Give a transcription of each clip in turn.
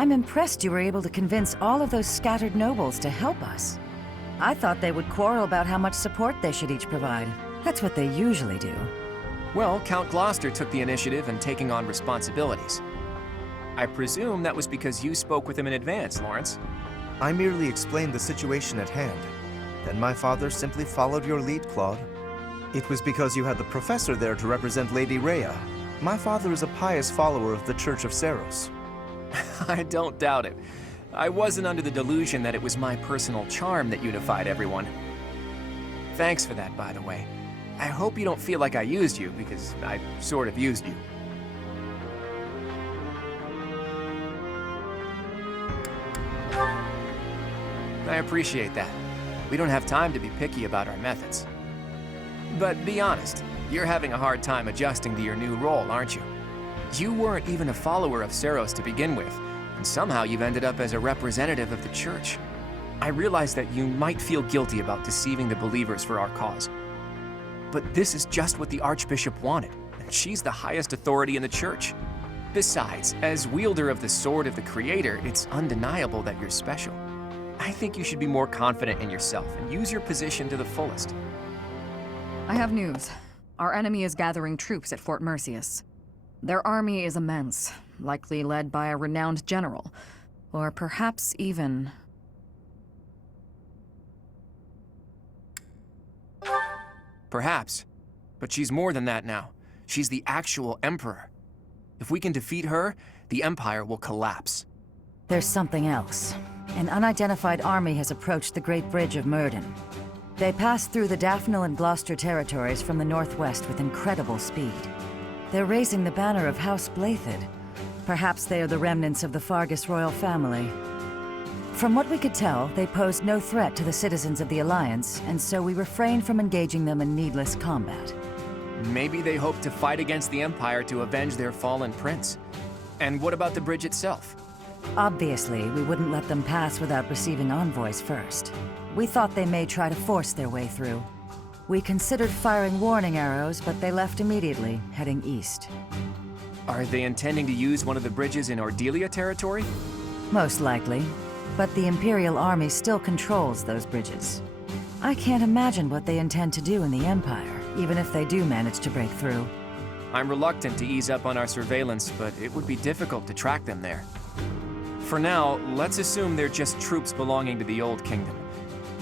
I'm impressed you were able to convince all of those scattered nobles to help us. I thought they would quarrel about how much support they should each provide. That's what they usually do. Well, Count Gloucester took the initiative in taking on responsibilities. I presume that was because you spoke with him in advance, Lawrence. I merely explained the situation at hand. Then my father simply followed your lead, Claude. It was because you had the professor there to represent Lady Rhea. My father is a pious follower of the Church of Seros. I don't doubt it. I wasn't under the delusion that it was my personal charm that unified everyone. Thanks for that, by the way. I hope you don't feel like I used you, because I sort of used you. I appreciate that. We don't have time to be picky about our methods. But be honest, you're having a hard time adjusting to your new role, aren't you? You weren't even a follower of Seros to begin with, and somehow you've ended up as a representative of the Church. I realize that you might feel guilty about deceiving the believers for our cause. But this is just what the Archbishop wanted, and she's the highest authority in the Church. Besides, as wielder of the Sword of the Creator, it's undeniable that you're special. I think you should be more confident in yourself and use your position to the fullest. I have news. Our enemy is gathering troops at Fort Mercius. Their army is immense, likely led by a renowned general, or perhaps even... Perhaps. But she's more than that now. She's the actual Emperor. If we can defeat her, the Empire will collapse. There's something else. An unidentified army has approached the Great Bridge of Myrden. They passed through the Daphne and Gloucester territories from the northwest with incredible speed. They're raising the banner of House Blathid. Perhaps they are the remnants of the Fargus royal family. From what we could tell, they posed no threat to the citizens of the Alliance, and so we refrained from engaging them in needless combat. Maybe they hope to fight against the Empire to avenge their fallen prince. And what about the bridge itself? Obviously, we wouldn't let them pass without receiving envoys first. We thought they may try to force their way through. We considered firing warning arrows, but they left immediately, heading east. Are they intending to use one of the bridges in Ordelia territory? Most likely. But the Imperial Army still controls those bridges. I can't imagine what they intend to do in the Empire, even if they do manage to break through. I'm reluctant to ease up on our surveillance, but it would be difficult to track them there. For now, let's assume they're just troops belonging to the Old Kingdom.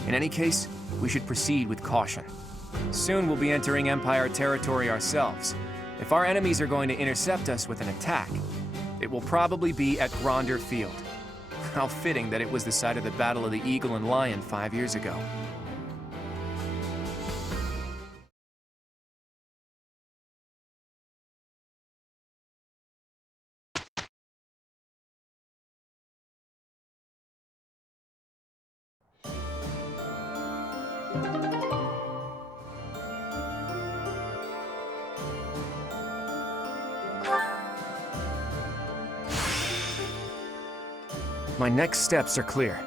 In any case, we should proceed with caution. Soon we'll be entering Empire territory ourselves. If our enemies are going to intercept us with an attack, it will probably be at Gronder Field. How fitting that it was the site of the Battle of the Eagle and Lion 5 years ago. My next steps are clear.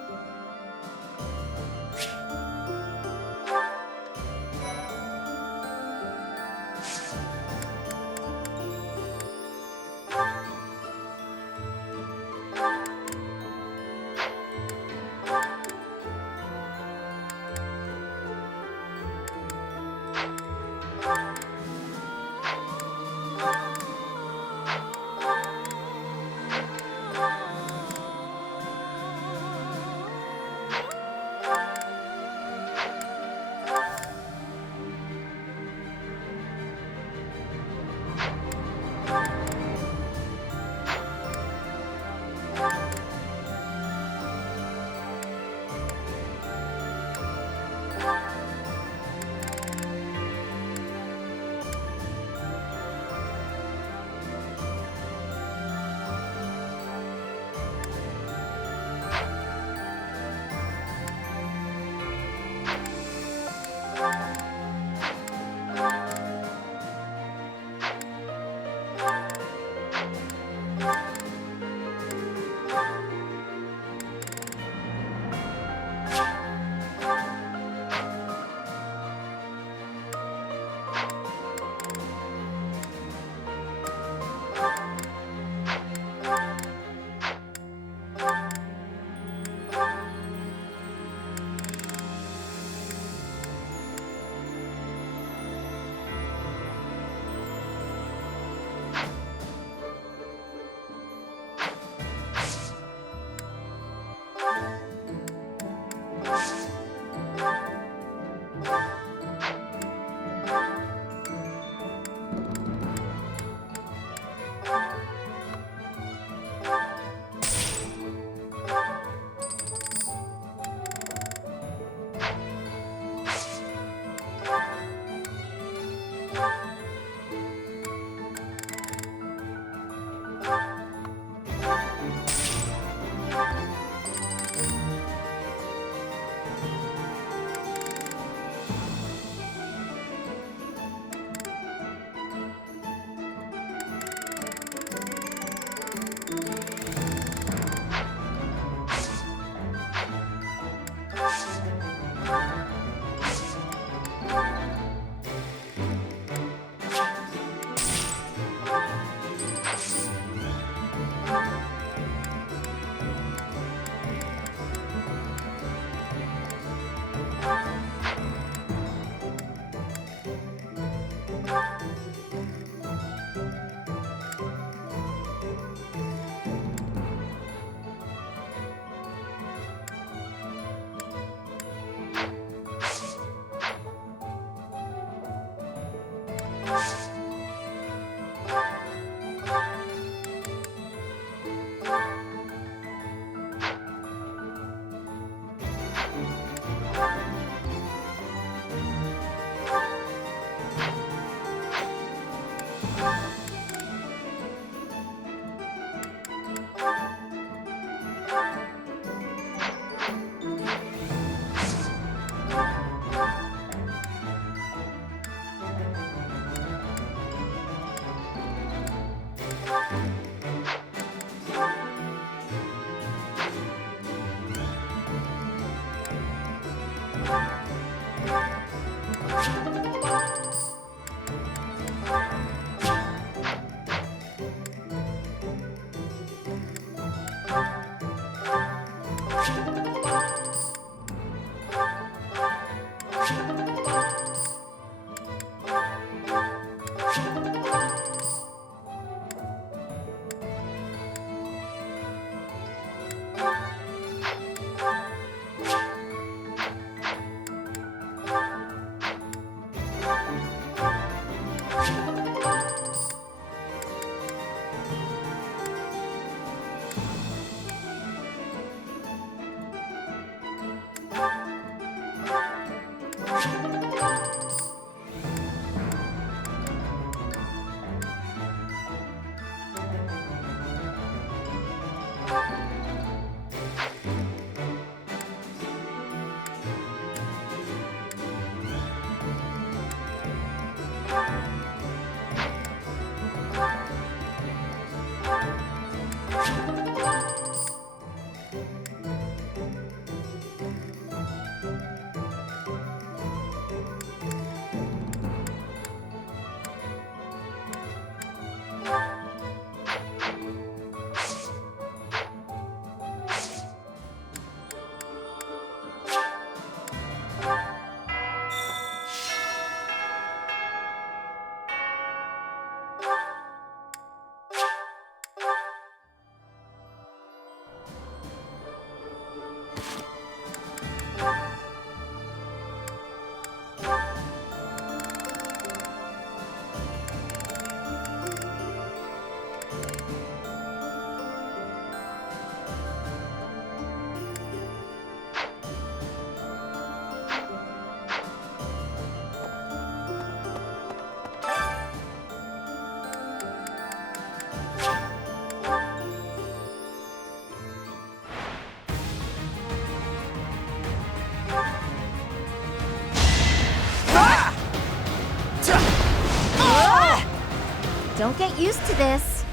Don't get used to this.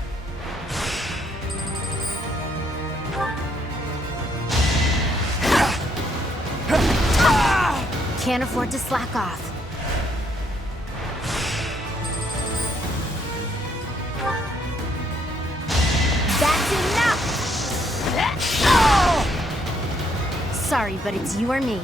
Can't afford to slack off. That's enough! Sorry, but it's you or me.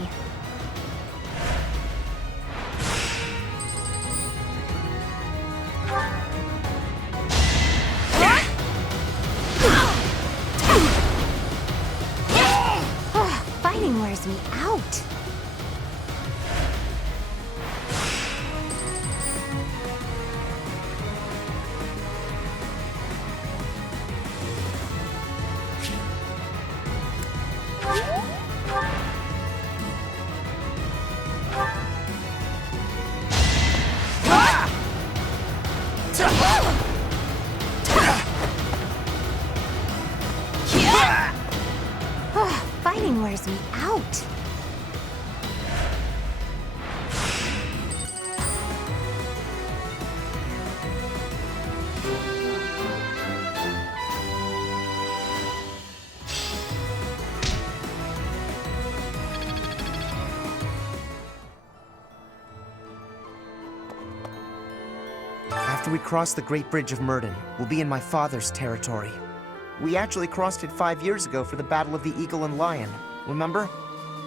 Fighting wears me out. Fighting wears me out. After we cross the Great Bridge of Murden, we'll be in my father's territory. We actually crossed it 5 years ago for the Battle of the Eagle and Lion. Remember?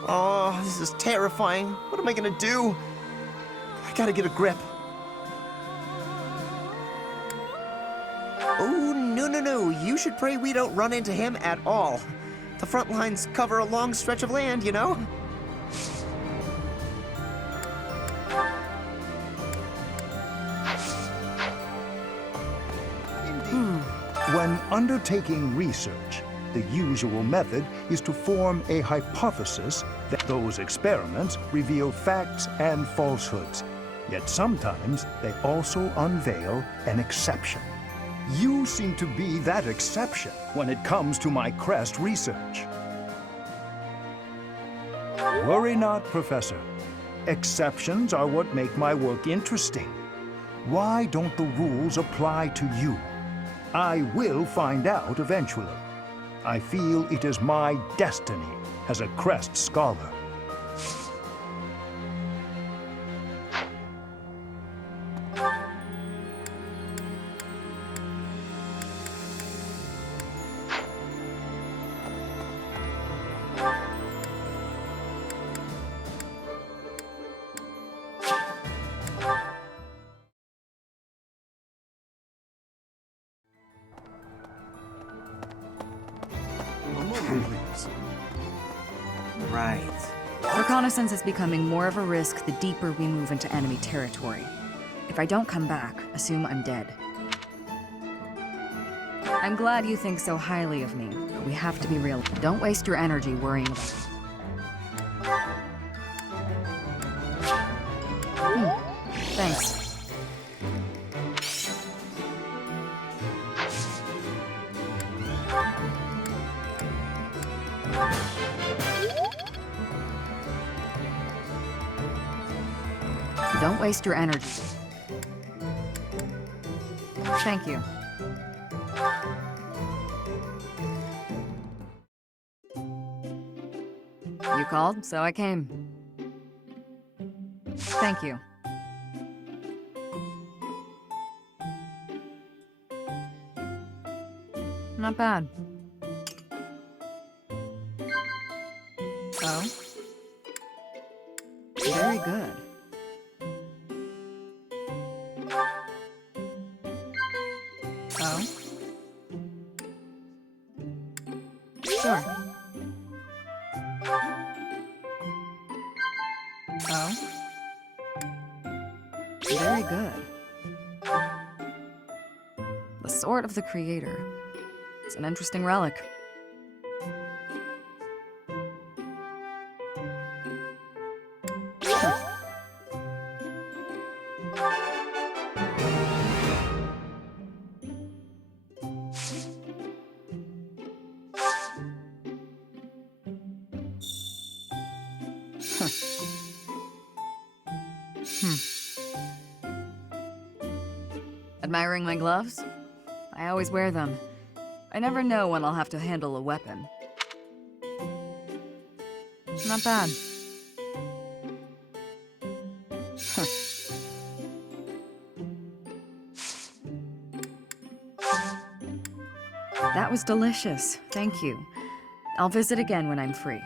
Oh, this is terrifying. What am I gonna do? I gotta get a grip. Oh, no. You should pray we don't run into him at all. The front lines cover a long stretch of land, you know? When undertaking research, the usual method is to form a hypothesis that those experiments reveal facts and falsehoods. Yet sometimes they also unveil an exception. You seem to be that exception when it comes to my crest research. Worry not, Professor. Exceptions are what make my work interesting. Why don't the rules apply to you? I will find out eventually. I feel it is my destiny as a crest scholar. Right. Reconnaissance is becoming more of a risk the deeper we move into enemy territory. If I don't come back, assume I'm dead. I'm glad you think so highly of me, but we have to be real. Don't waste your energy worrying about it. Thanks. Don't waste your energy. Thank you. You called, so I came. Thank you. Not bad. Oh? Very good. Oh? Sure. Oh? Very good. The Sword of the Creator. It's an interesting relic. Admiring my gloves? I always wear them. I never know when I'll have to handle a weapon. Not bad. That was delicious. Thank you. I'll visit again when I'm free.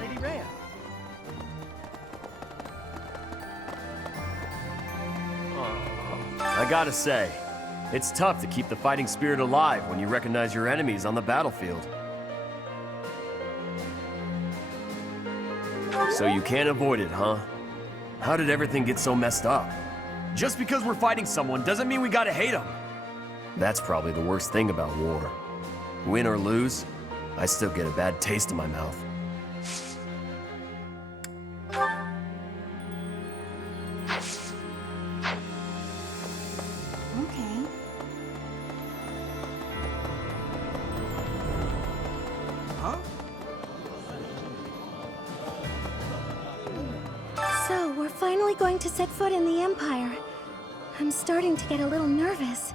Lady Rhea. I gotta say, it's tough to keep the fighting spirit alive when you recognize your enemies on the battlefield. So you can't avoid it, huh? How did everything get so messed up? Just because we're fighting someone doesn't mean we gotta hate them. That's probably the worst thing about war. Win or lose, I still get a bad taste in my mouth. Okay. So, we're finally going to set foot in the Empire. I'm starting to get a little nervous.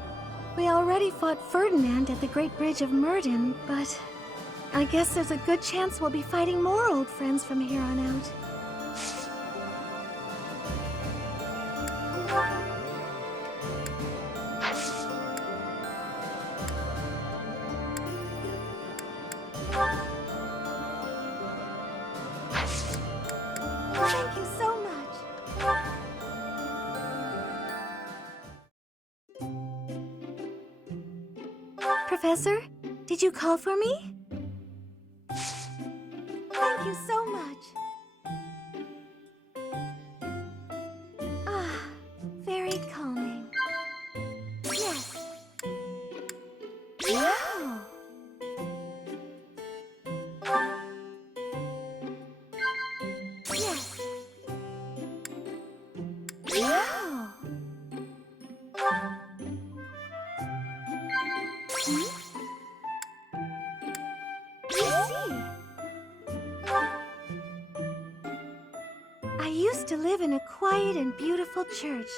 We already fought Ferdinand at the Great Bridge of Murden, but I guess there's a good chance we'll be fighting more old friends from here on out. Thank you so much. Professor, did you call for me? Thank you so much. Ah, very calming. Yes. Wow. Yes. Wow. I see. I used to live in a quiet and beautiful church,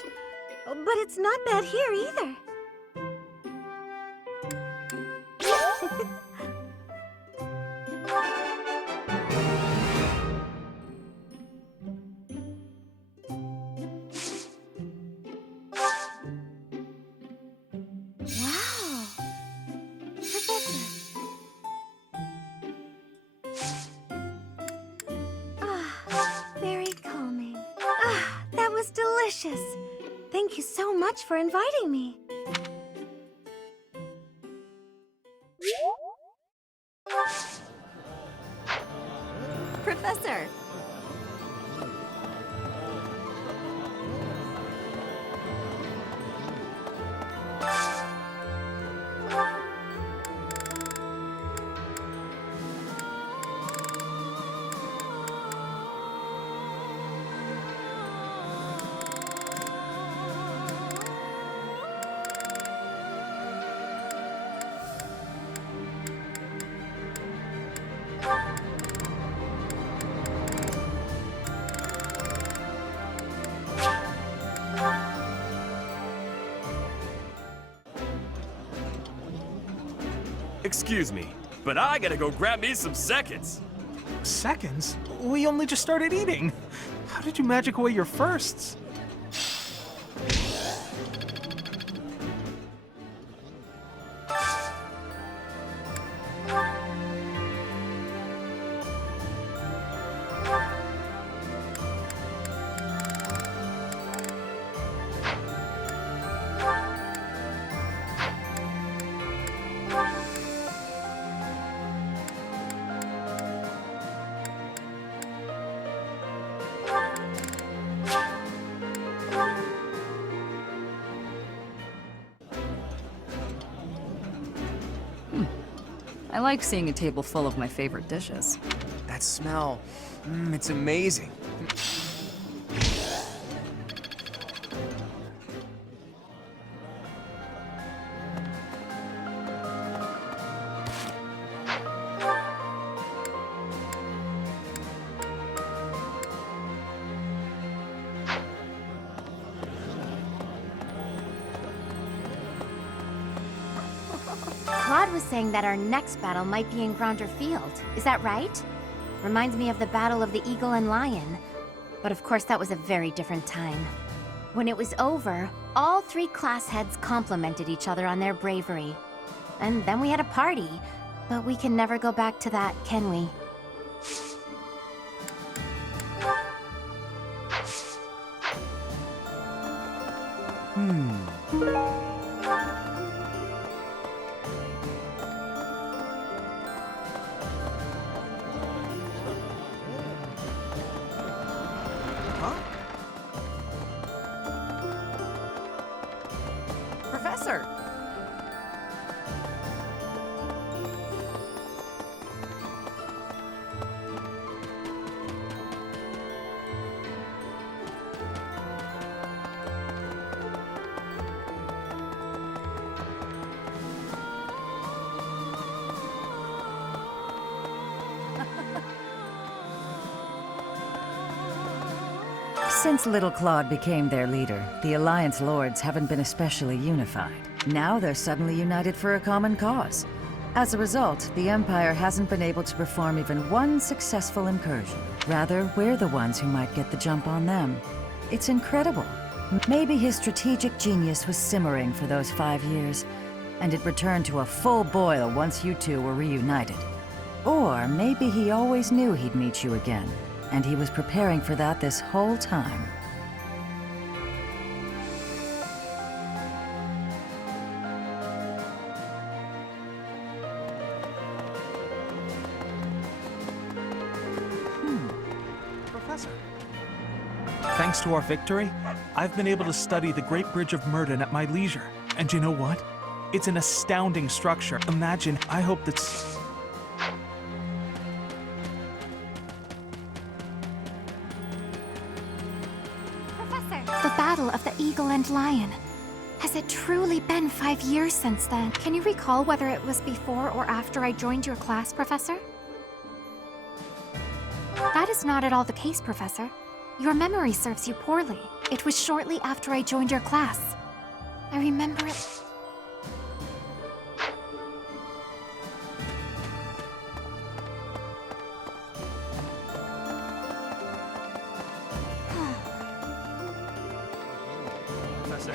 but it's not bad here either. Wow. Professor. Ah, very calming. Ah, that was delicious. Thank you so much for inviting me. Professor. Excuse me, but I gotta go grab me some seconds. Seconds? We only just started eating. How did you magic away your firsts? like seeing a table full of my favorite dishes. That smell, it's amazing. Claude was saying that our next battle might be in Gronder Field. Is that right? Reminds me of the Battle of the Eagle and Lion. But of course, that was a very different time. When it was over, all 3 class heads complimented each other on their bravery. And then we had a party. But we can never go back to that, can we? Professor! Since little Claude became their leader, the Alliance Lords haven't been especially unified. Now they're suddenly united for a common cause. As a result, the Empire hasn't been able to perform even one successful incursion. Rather, we're the ones who might get the jump on them. It's incredible. Maybe his strategic genius was simmering for those 5 years, and it returned to a full boil once you two were reunited. Or maybe he always knew he'd meet you again, and he was preparing for that this whole time. Professor. Thanks to our victory, I've been able to study the Great Bridge of Murden at my leisure. And you know what? It's an astounding structure. Imagine, I hope that's... The Battle of the Eagle and Lion. Has it truly been 5 years since then? Can you recall whether it was before or after I joined your class, Professor? That is not at all the case, Professor. Your memory serves you poorly. It was shortly after I joined your class. I remember it...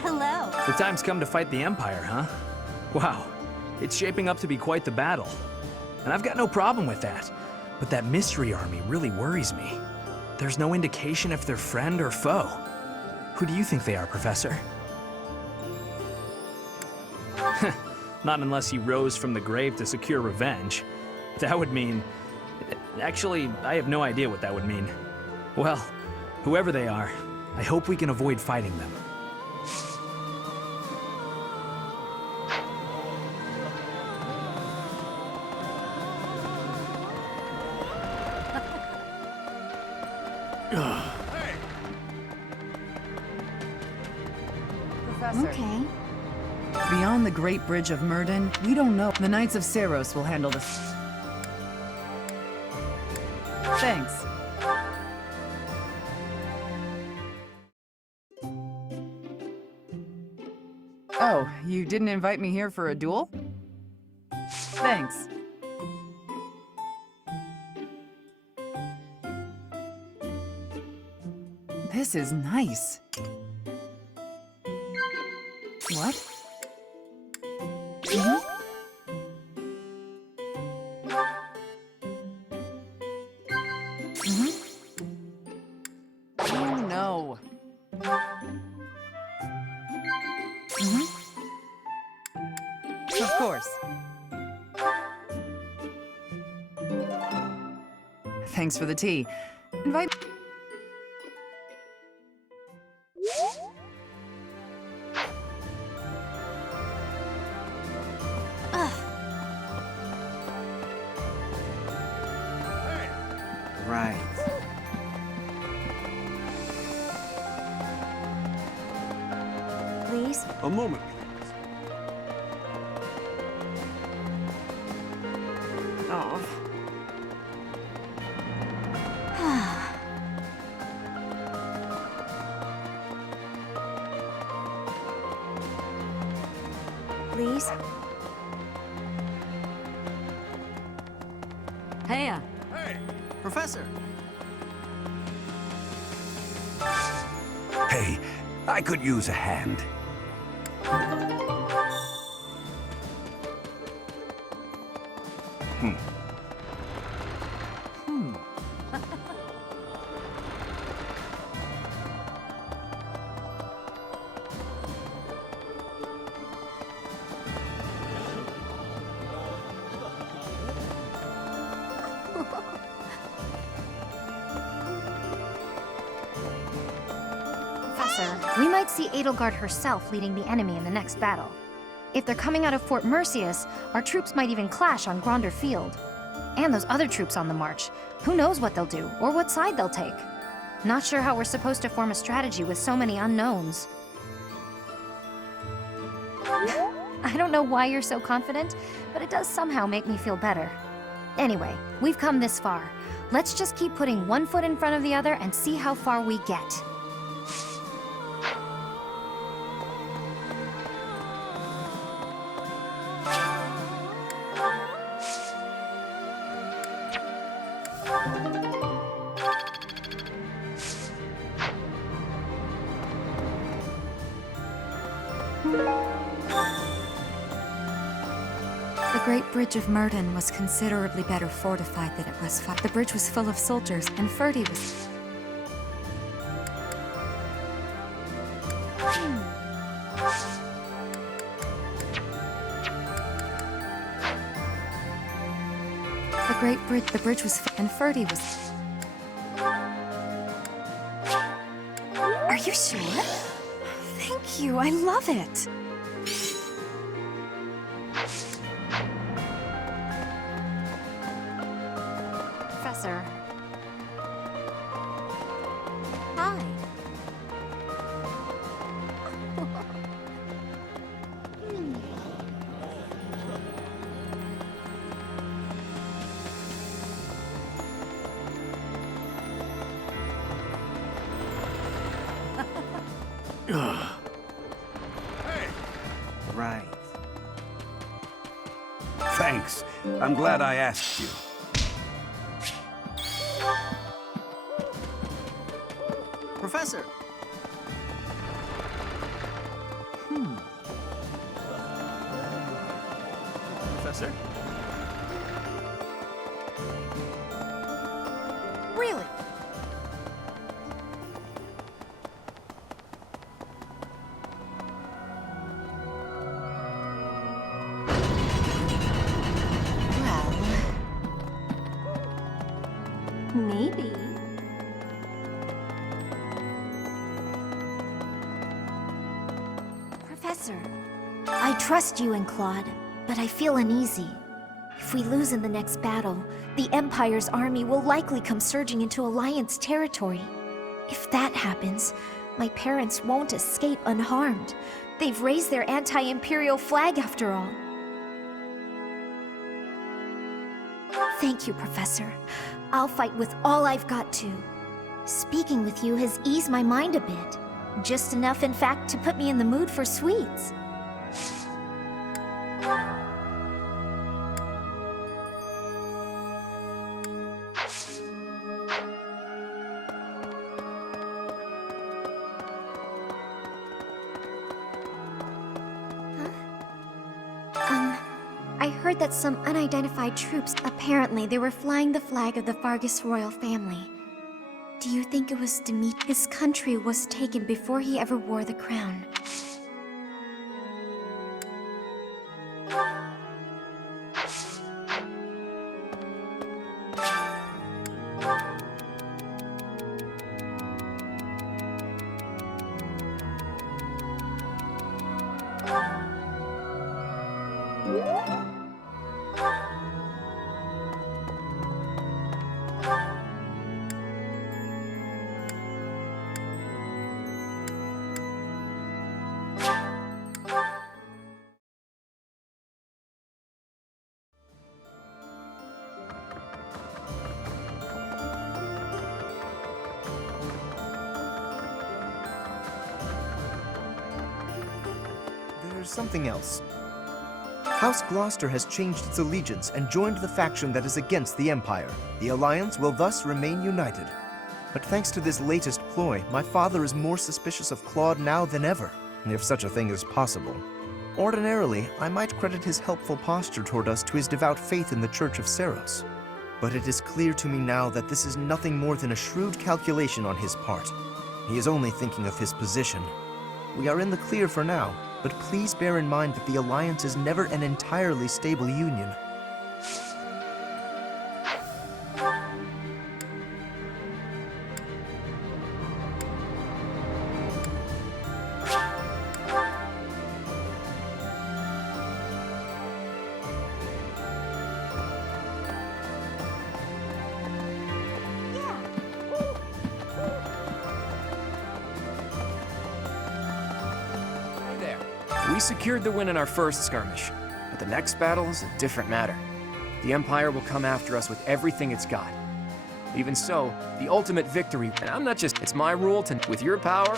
Hello. The time's come to fight the Empire, huh? Wow, it's shaping up to be quite the battle. And I've got no problem with that. But that mystery army really worries me. There's no indication if they're friend or foe. Who do you think they are, Professor? Not unless he rose from the grave to secure revenge. That would mean... Actually, I have no idea what that would mean. Well, whoever they are, I hope we can avoid fighting them. Professor. Okay. Beyond the Great Bridge of Murden, we don't know. The Knights of Saros will handle this. Thanks. Oh, you didn't invite me here for a duel? Thanks. This is nice. What? Oh no. Of course. Thanks for the tea. Invite. Right. Please? A moment, Oh. Please? Hey, Professor. Hey, I could use a hand. Professor, we might see Edelgard herself leading the enemy in the next battle. If they're coming out of Fort Mercius, our troops might even clash on Gronder Field. And those other troops on the march. Who knows what they'll do, or what side they'll take. Not sure how we're supposed to form a strategy with so many unknowns. I don't know why you're so confident, but it does somehow make me feel better. Anyway, we've come this far. Let's just keep putting one foot in front of the other and see how far we get. The Great Bridge of Murden was considerably better fortified than it was fought. The bridge was full of soldiers, and Ferdy was... The bridge was... and Ferdy was... Are you sure? Thank you, I love it. Professor. Hi. Right. Thanks. I'm glad I asked you. Professor. Professor? Really? Maybe. Professor. I trust you and Claude, but I feel uneasy. If we lose in the next battle, the Empire's army will likely come surging into Alliance territory. If that happens, my parents won't escape unharmed. They've raised their anti-Imperial flag after all. Thank you, Professor. I'll fight with all I've got to. Speaking with you has eased my mind a bit. Just enough, in fact, to put me in the mood for sweets. I heard that some unidentified troops, apparently they were flying the flag of the Vargas royal family. Do you think it was Demet? His country was taken before he ever wore the crown. there's something else. House Gloucester has changed its allegiance and joined the faction that is against the Empire. The Alliance will thus remain united. But thanks to this latest ploy, my father is more suspicious of Claude now than ever, if such a thing is possible. Ordinarily, I might credit his helpful posture toward us to his devout faith in the Church of Seros. But it is clear to me now that this is nothing more than a shrewd calculation on his part. He is only thinking of his position. We are in the clear for now, but please bear in mind that the Alliance is never an entirely stable union. We secured the win in our first skirmish, but the next battle is a different matter. The Empire will come after us with everything it's got. Even so, the ultimate victory, and I'm not just, it's my rule to, with your power,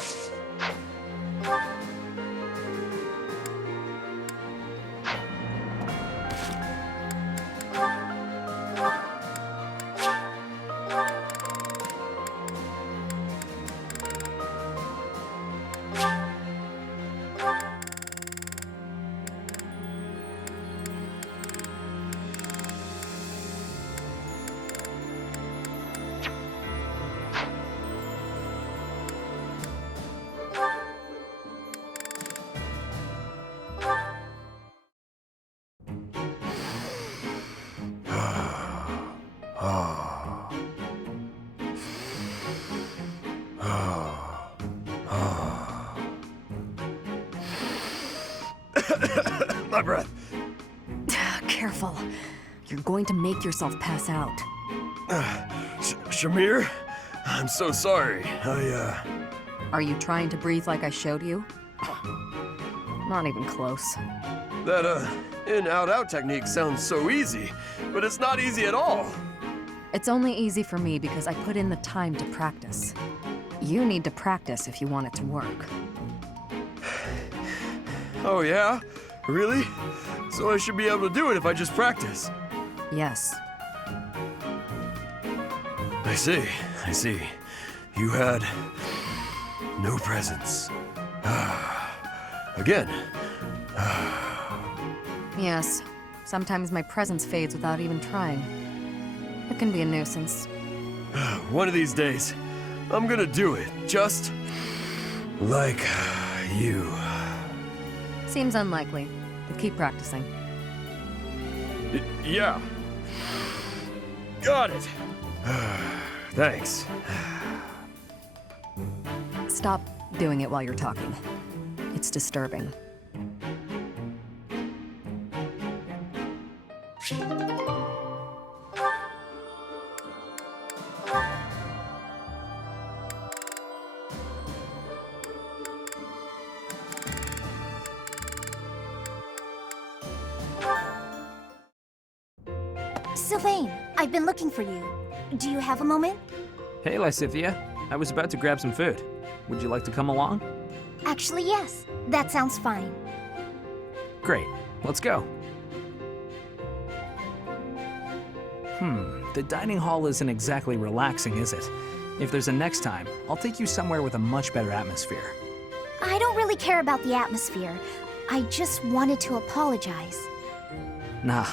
My breath. Careful. You're going to make yourself pass out. Shamir? I'm so sorry. Are you trying to breathe like I showed you? Not even close. That, in-out-out technique sounds so easy, but it's not easy at all. It's only easy for me because I put in the time to practice. You need to practice if you want it to work. Oh, yeah? Really? So I should be able to do it if I just practice? Yes. I see. You had no presence. Again. Yes. Sometimes my presence fades without even trying. It can be a nuisance. One of these days, I'm gonna do it, just like you. Seems unlikely, but keep practicing. Yeah. Got it. Thanks. Stop doing it while you're talking. It's disturbing. Sylvain, I've been looking for you. Do you have a moment? Hey, Lysithia. I was about to grab some food. Would you like to come along? Actually, yes. That sounds fine. Great. Let's go. The dining hall isn't exactly relaxing, is it? If there's a next time, I'll take you somewhere with a much better atmosphere. I don't really care about the atmosphere. I just wanted to apologize. Nah,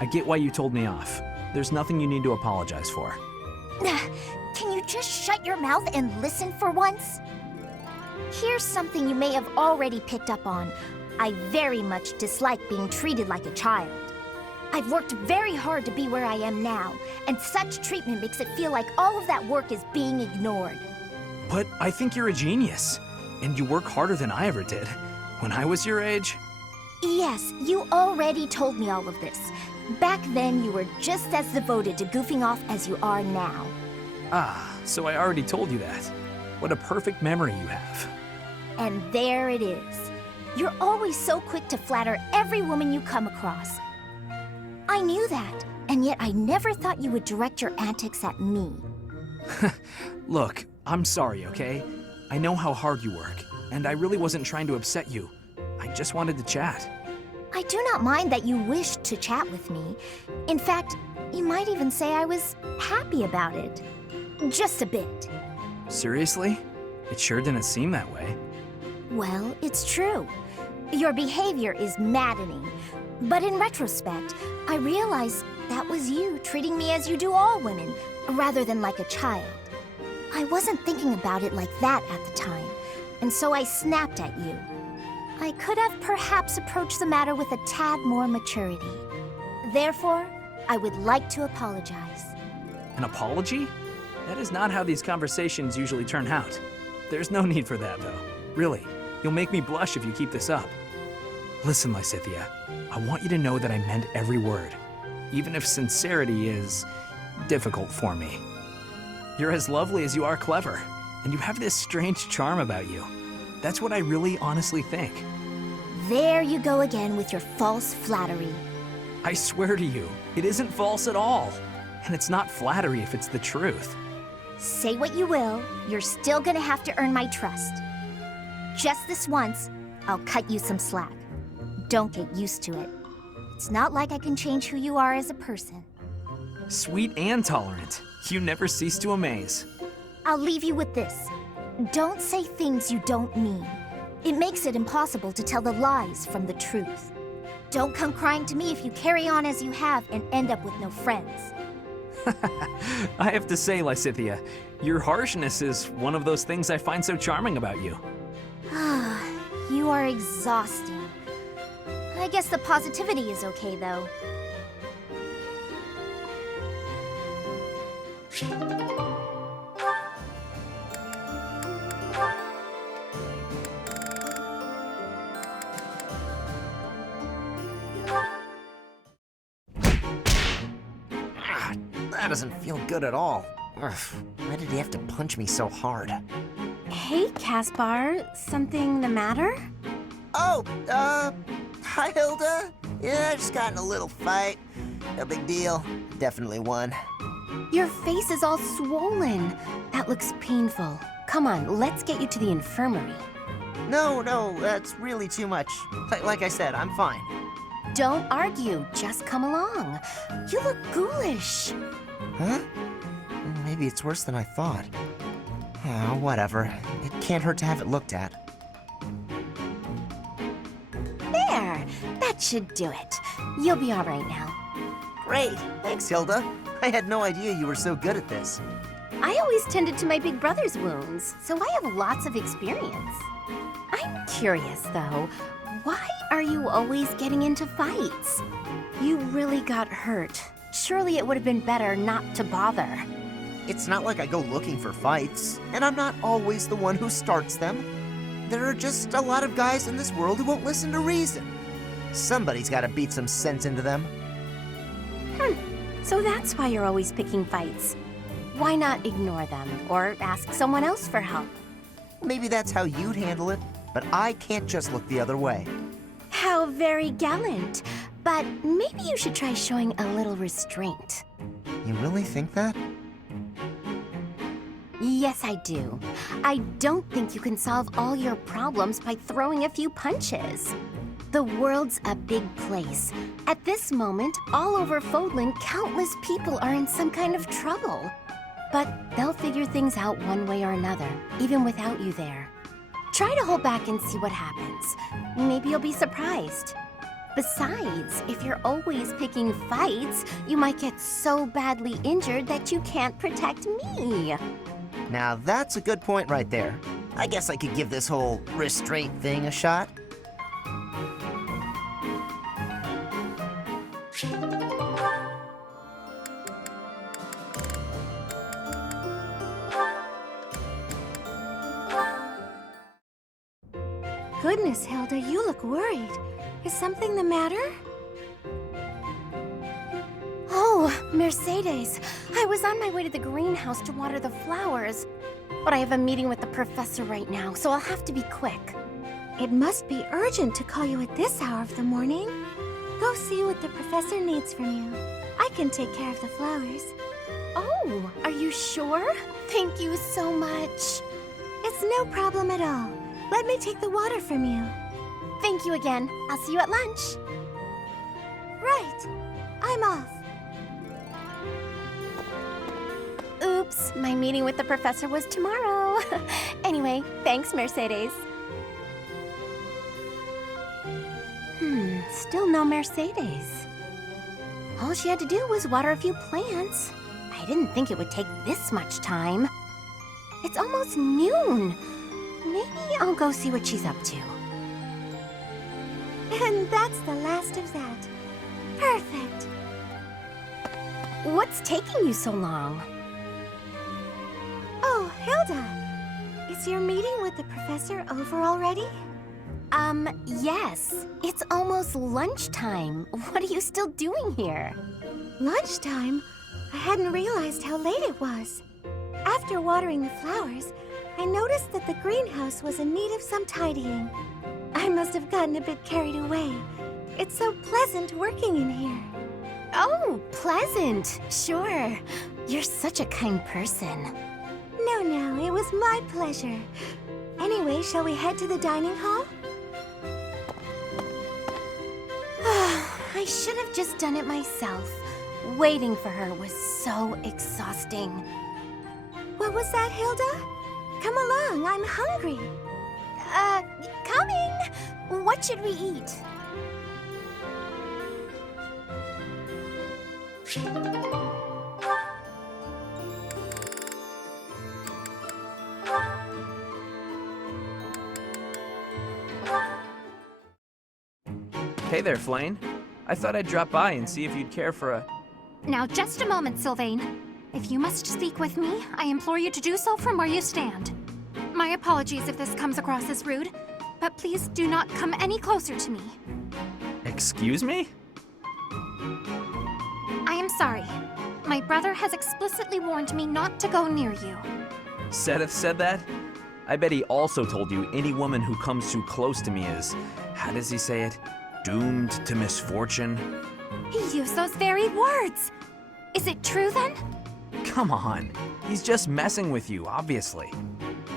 I get why you told me off. There's nothing you need to apologize for. Can you just shut your mouth and listen for once? Here's something you may have already picked up on. I very much dislike being treated like a child. I've worked very hard to be where I am now, and such treatment makes it feel like all of that work is being ignored. But I think you're a genius, and you work harder than I ever did. When I was your age... Yes, you already told me all of this. Back then, you were just as devoted to goofing off as you are now. Ah, so I already told you that. What a perfect memory you have. And there it is. You're always so quick to flatter every woman you come across. I knew that, and yet I never thought you would direct your antics at me. Look, I'm sorry, okay? I know how hard you work, and I really wasn't trying to upset you. I just wanted to chat. I do not mind that you wished to chat with me. In fact, you might even say I was happy about it. Just a bit. Seriously? It sure didn't seem that way. Well, it's true. Your behavior is maddening. But in retrospect, I realize that was you treating me as you do all women, rather than like a child. I wasn't thinking about it like that at the time, and so I snapped at you. I could have perhaps approached the matter with a tad more maturity. Therefore, I would like to apologize. An apology? That is not how these conversations usually turn out. There's no need for that, though. Really, you'll make me blush if you keep this up. Listen, Lysithea, I want you to know that I meant every word, even if sincerity is difficult for me. You're as lovely as you are clever, and you have this strange charm about you. That's what I really honestly think. There you go again with your false flattery. I swear to you, it isn't false at all. And it's not flattery if it's the truth. Say what you will, you're still gonna have to earn my trust. Just this once, I'll cut you some slack. Don't get used to it. It's not like I can change who you are as a person. Sweet and tolerant. You never cease to amaze. I'll leave you with this. Don't say things you don't mean. It makes it impossible to tell the lies from the truth. Don't come crying to me if you carry on as you have and end up with no friends. I have to say, Lysithea, your harshness is one of those things I find so charming about you. You are exhausting. I guess the positivity is okay, though. That doesn't feel good at all. Ugh, why did he have to punch me so hard? Hey, Caspar. Something the matter? Oh, hi, Hilda. Yeah, I just got in a little fight. No big deal. Definitely won. Your face is all swollen. That looks painful. Come on, let's get you to the infirmary. No, that's really too much. Like I said, I'm fine. Don't argue, just come along. You look ghoulish. Huh? Maybe it's worse than I thought. Oh, whatever. It can't hurt to have it looked at. There, that should do it. You'll be all right now. Great, thanks, Hilda. I had no idea you were so good at this. I always tended to my big brother's wounds, so I have lots of experience. I'm curious, though. Why are you always getting into fights? You really got hurt. Surely it would have been better not to bother. It's not like I go looking for fights, and I'm not always the one who starts them. There are just a lot of guys in this world who won't listen to reason. Somebody's gotta beat some sense into them. So that's why you're always picking fights. Why not ignore them, or ask someone else for help? Maybe that's how you'd handle it, but I can't just look the other way. How very gallant. But maybe you should try showing a little restraint. You really think that? Yes, I do. I don't think you can solve all your problems by throwing a few punches. The world's a big place. At this moment, all over Fodlan, countless people are in some kind of trouble. But they'll figure things out one way or another, even without you there. Try to hold back and see what happens. Maybe you'll be surprised. Besides, if you're always picking fights, you might get so badly injured that you can't protect me. Now that's a good point right there. I guess I could give this whole restraint thing a shot. Goodness, Hilda, you look worried. Is something the matter? Oh, Mercedes. I was on my way to the greenhouse to water the flowers. But I have a meeting with the professor right now, so I'll have to be quick. It must be urgent to call you at this hour of the morning. Go see what the professor needs from you. I can take care of the flowers. Oh, are you sure? Thank you so much. It's no problem at all. Let me take the water from you. Thank you again. I'll see you at lunch. Right. I'm off. Oops, my meeting with the professor was tomorrow. Anyway, thanks, Mercedes. Still no Mercedes. All she had to do was water a few plants. I didn't think it would take this much time. It's almost noon. Maybe I'll go see what she's up to. And that's the last of that. Perfect. What's taking you so long? Oh, Hilda. Is your meeting with the professor over already? Yes. It's almost lunchtime. What are you still doing here? Lunchtime? I hadn't realized how late it was. After watering the flowers, I noticed that the greenhouse was in need of some tidying. I must have gotten a bit carried away. It's so pleasant working in here. Oh, pleasant. Sure. You're such a kind person. No, it was my pleasure. Anyway, shall we head to the dining hall? I should have just done it myself. Waiting for her was so exhausting. What was that, Hilda? Come along, I'm hungry. Coming! What should we eat? Hey there, Flayn. I thought I'd drop by and see if you'd care for a... Now, just a moment, Sylvain. If you must speak with me, I implore you to do so from where you stand. My apologies if this comes across as rude, but please do not come any closer to me. Excuse me? I am sorry. My brother has explicitly warned me not to go near you. Sedith said that? I bet he also told you any woman who comes too close to me is, how does he say it? Doomed to misfortune? He used those very words. Is it true then? Come on. He's just messing with you, obviously.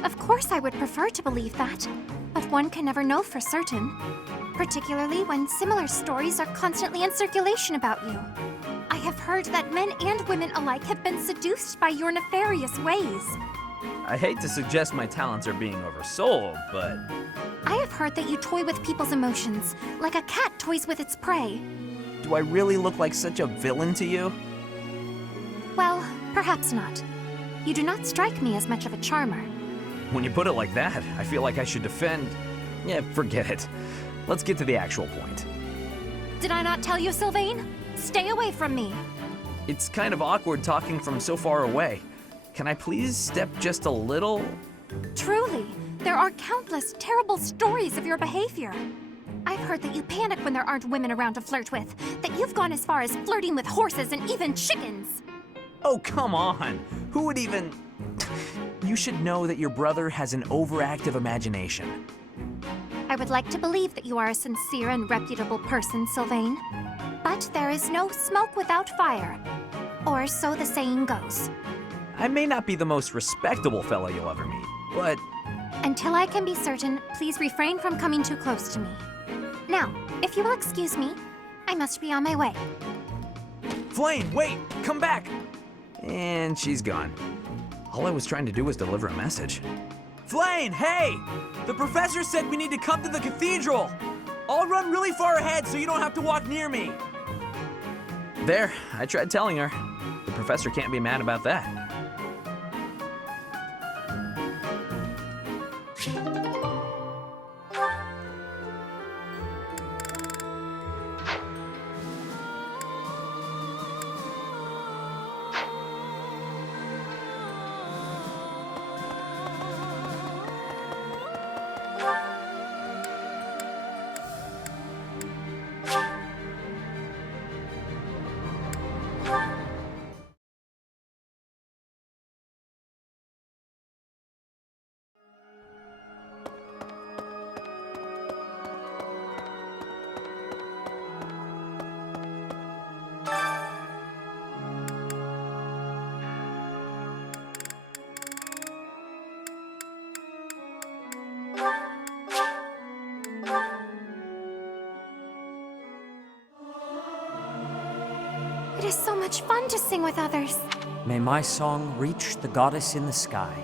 Of course I would prefer to believe that, but one can never know for certain. Particularly when similar stories are constantly in circulation about you. I have heard that men and women alike have been seduced by your nefarious ways. I hate to suggest my talents are being oversold, but... I have heard that you toy with people's emotions, like a cat toys with its prey. Do I really look like such a villain to you? Well, perhaps not. You do not strike me as much of a charmer. When you put it like that, I feel like I should defend... Yeah, forget it. Let's get to the actual point. Did I not tell you, Sylvain? Stay away from me. It's kind of awkward talking from so far away. Can I please step just a little? Truly, there are countless terrible stories of your behavior. I've heard that you panic when there aren't women around to flirt with, that you've gone as far as flirting with horses and even chickens. Oh, come on. Who would even... You should know that your brother has an overactive imagination. I would like to believe that you are a sincere and reputable person, Sylvain. But there is no smoke without fire. Or so the saying goes. I may not be the most respectable fellow you'll ever meet, but... Until I can be certain, please refrain from coming too close to me. Now, if you will excuse me, I must be on my way. Flayn, wait! Come back! And she's gone. All I was trying to do was deliver a message. Flayn, hey! The professor said we need to come to the cathedral! I'll run really far ahead so you don't have to walk near me! There, I tried telling her. The professor can't be mad about that. much fun to sing with others. May my song reach the goddess in the sky.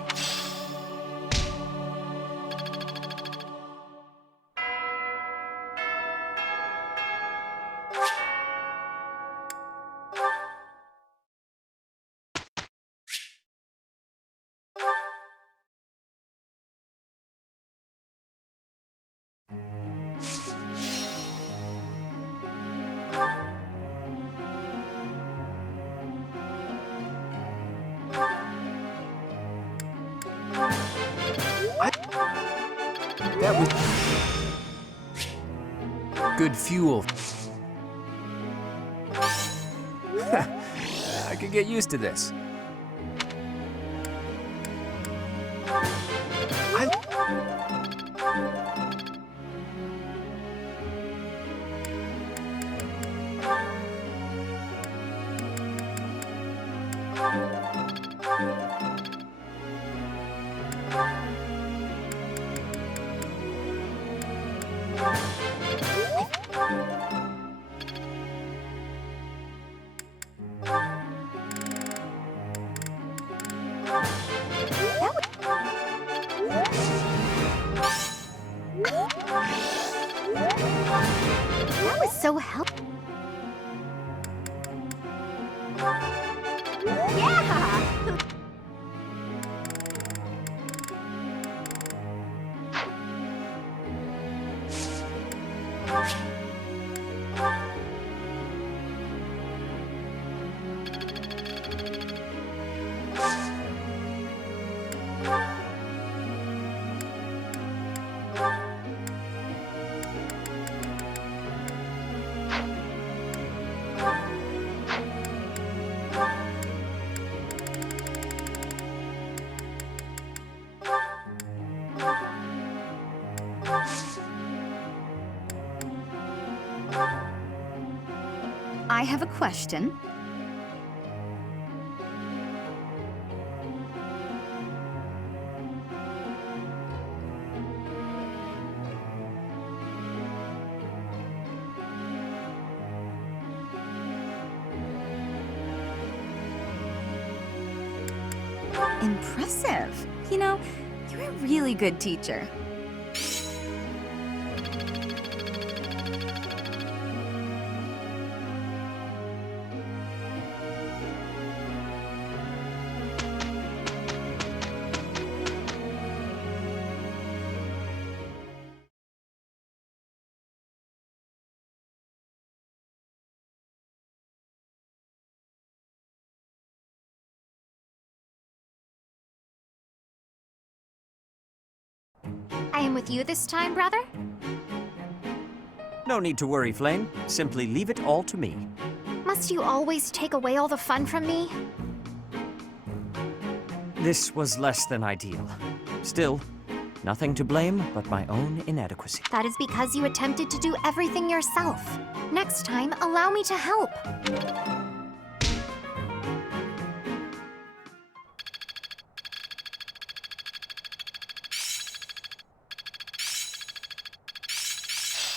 That was good fuel. I could get used to this. That was so helpful. Yeah! I have a question. Impressive. You know, you're a really good teacher. I am with you this time, brother? No need to worry, Flame. Simply leave it all to me. Must you always take away all the fun from me? This was less than ideal. Still, nothing to blame but my own inadequacy. That is because you attempted to do everything yourself. Next time, allow me to help.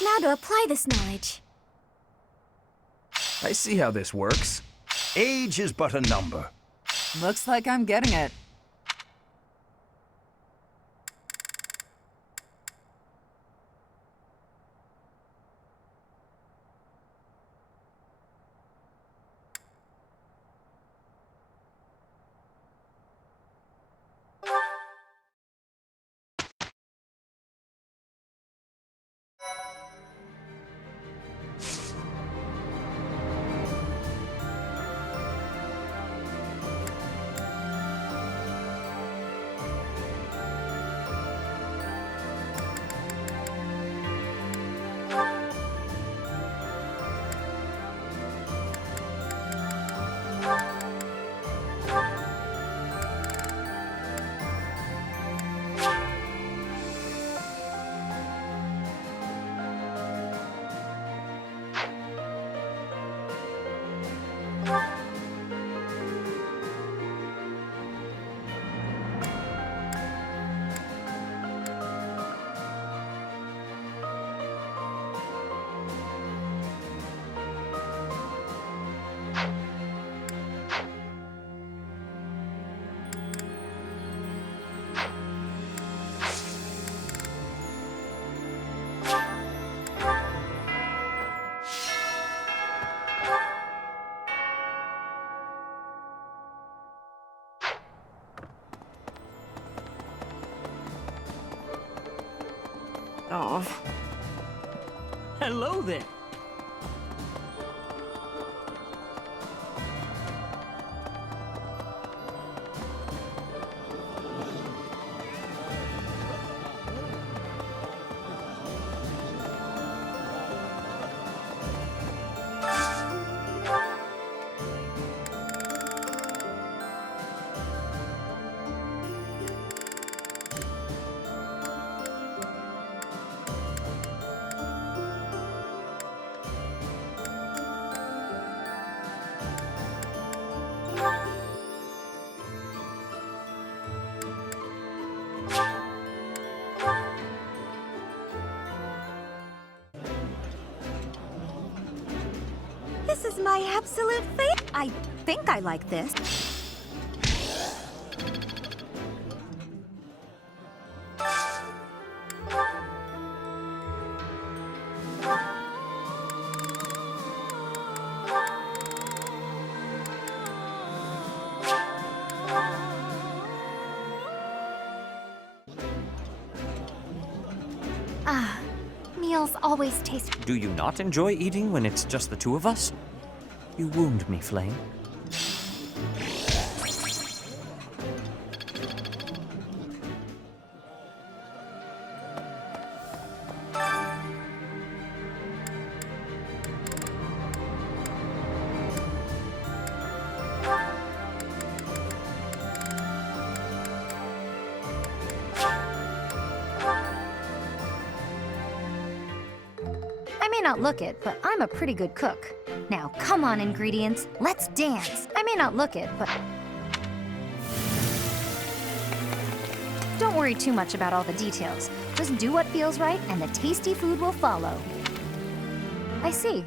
Now to apply this knowledge. I see how this works. Age is but a number. Looks like I'm getting it. Oh. Hello there. This is my absolute favorite. I think I like this. Meals always taste... Do you not enjoy eating when it's just the two of us? You wound me, Flame. I may not look it, but I'm a pretty good cook. Now, come on, ingredients, let's dance. I may not look it, but... Don't worry too much about all the details. Just do what feels right, and the tasty food will follow. I see.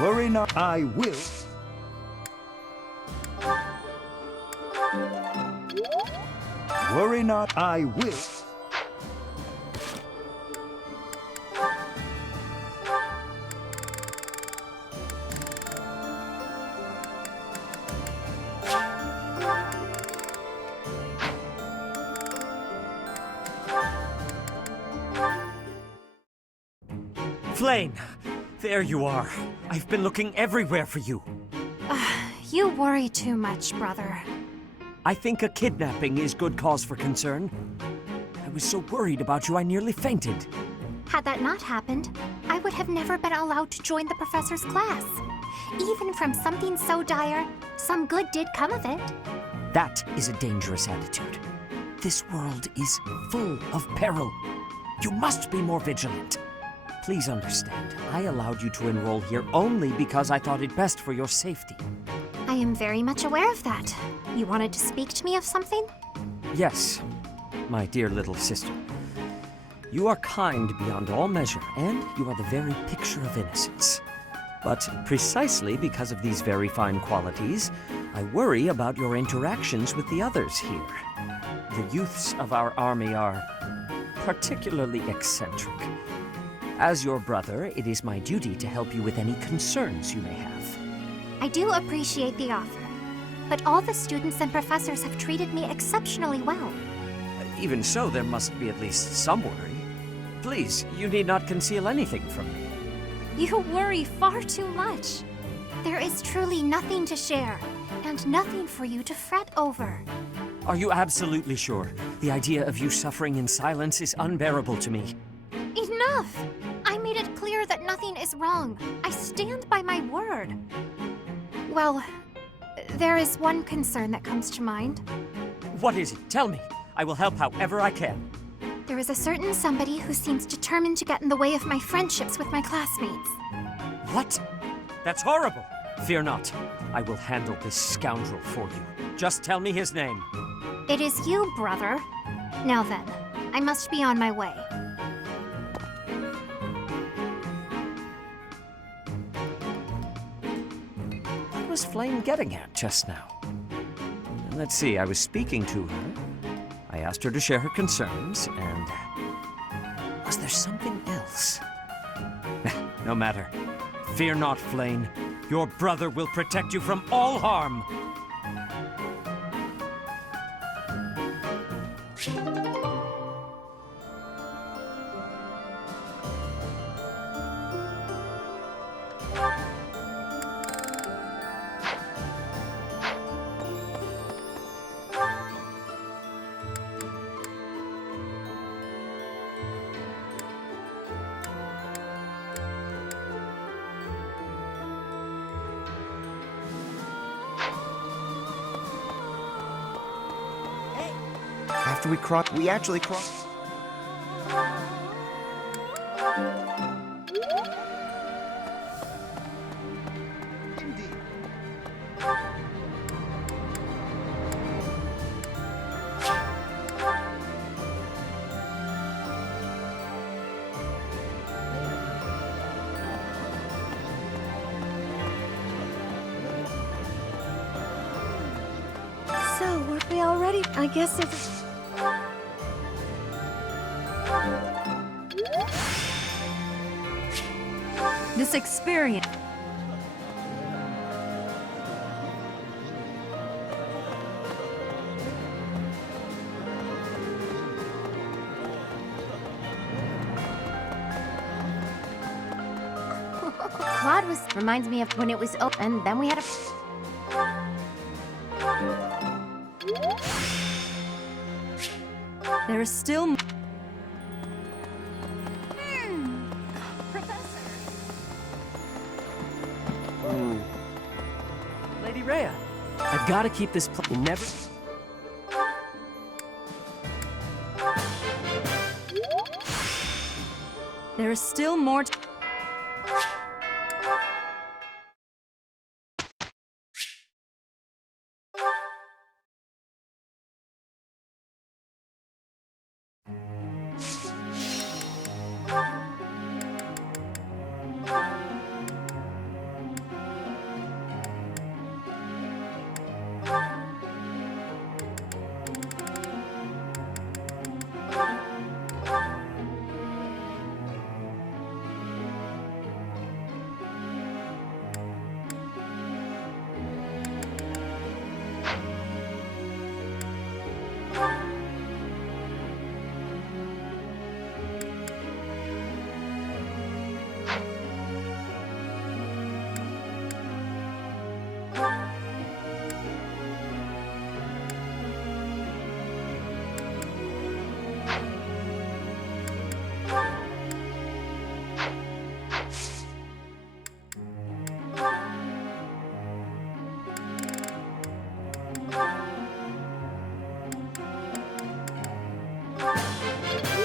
Worry not, I will. Worry not, I will. Flame! There you are. I've been looking everywhere for you. You worry too much, brother. I think a kidnapping is good cause for concern. I was so worried about you I nearly fainted. Had that not happened, I would have never been allowed to join the professor's class. Even from something so dire, some good did come of it. That is a dangerous attitude. This world is full of peril. You must be more vigilant. Please understand, I allowed you to enroll here only because I thought it best for your safety. I am very much aware of that. You wanted to speak to me of something? Yes, my dear little sister. You are kind beyond all measure, and you are the very picture of innocence. But precisely because of these very fine qualities, I worry about your interactions with the others here. The youths of our army are particularly eccentric. As your brother, it is my duty to help you with any concerns you may have. I do appreciate the offer, but all the students and professors have treated me exceptionally well. Even so, there must be at least some worry. Please, you need not conceal anything from me. You worry far too much. There is truly nothing to share, and nothing for you to fret over. Are you absolutely sure? The idea of you suffering in silence is unbearable to me. Enough! I made it clear is wrong. I stand by my word. Well, there is one concern that comes to mind. What is it? Tell me. I will help however I can. There is a certain somebody who seems determined to get in the way of my friendships with my classmates. What? That's horrible. Fear not. I will handle this scoundrel for you. Just tell me his name. It is you, brother. Now then, I must be on my way. What was Flame getting at just now? Let's see, I was speaking to her. I asked her to share her concerns, and... was there something else? No matter. Fear not, Flame. Your brother will protect you from all harm. After we actually crossed. So, were we already? I guess it's... This experience... Claude reminds me of when it was open, and then we had a... There is still... Lady Rhea, I've got to keep this never... There is still more...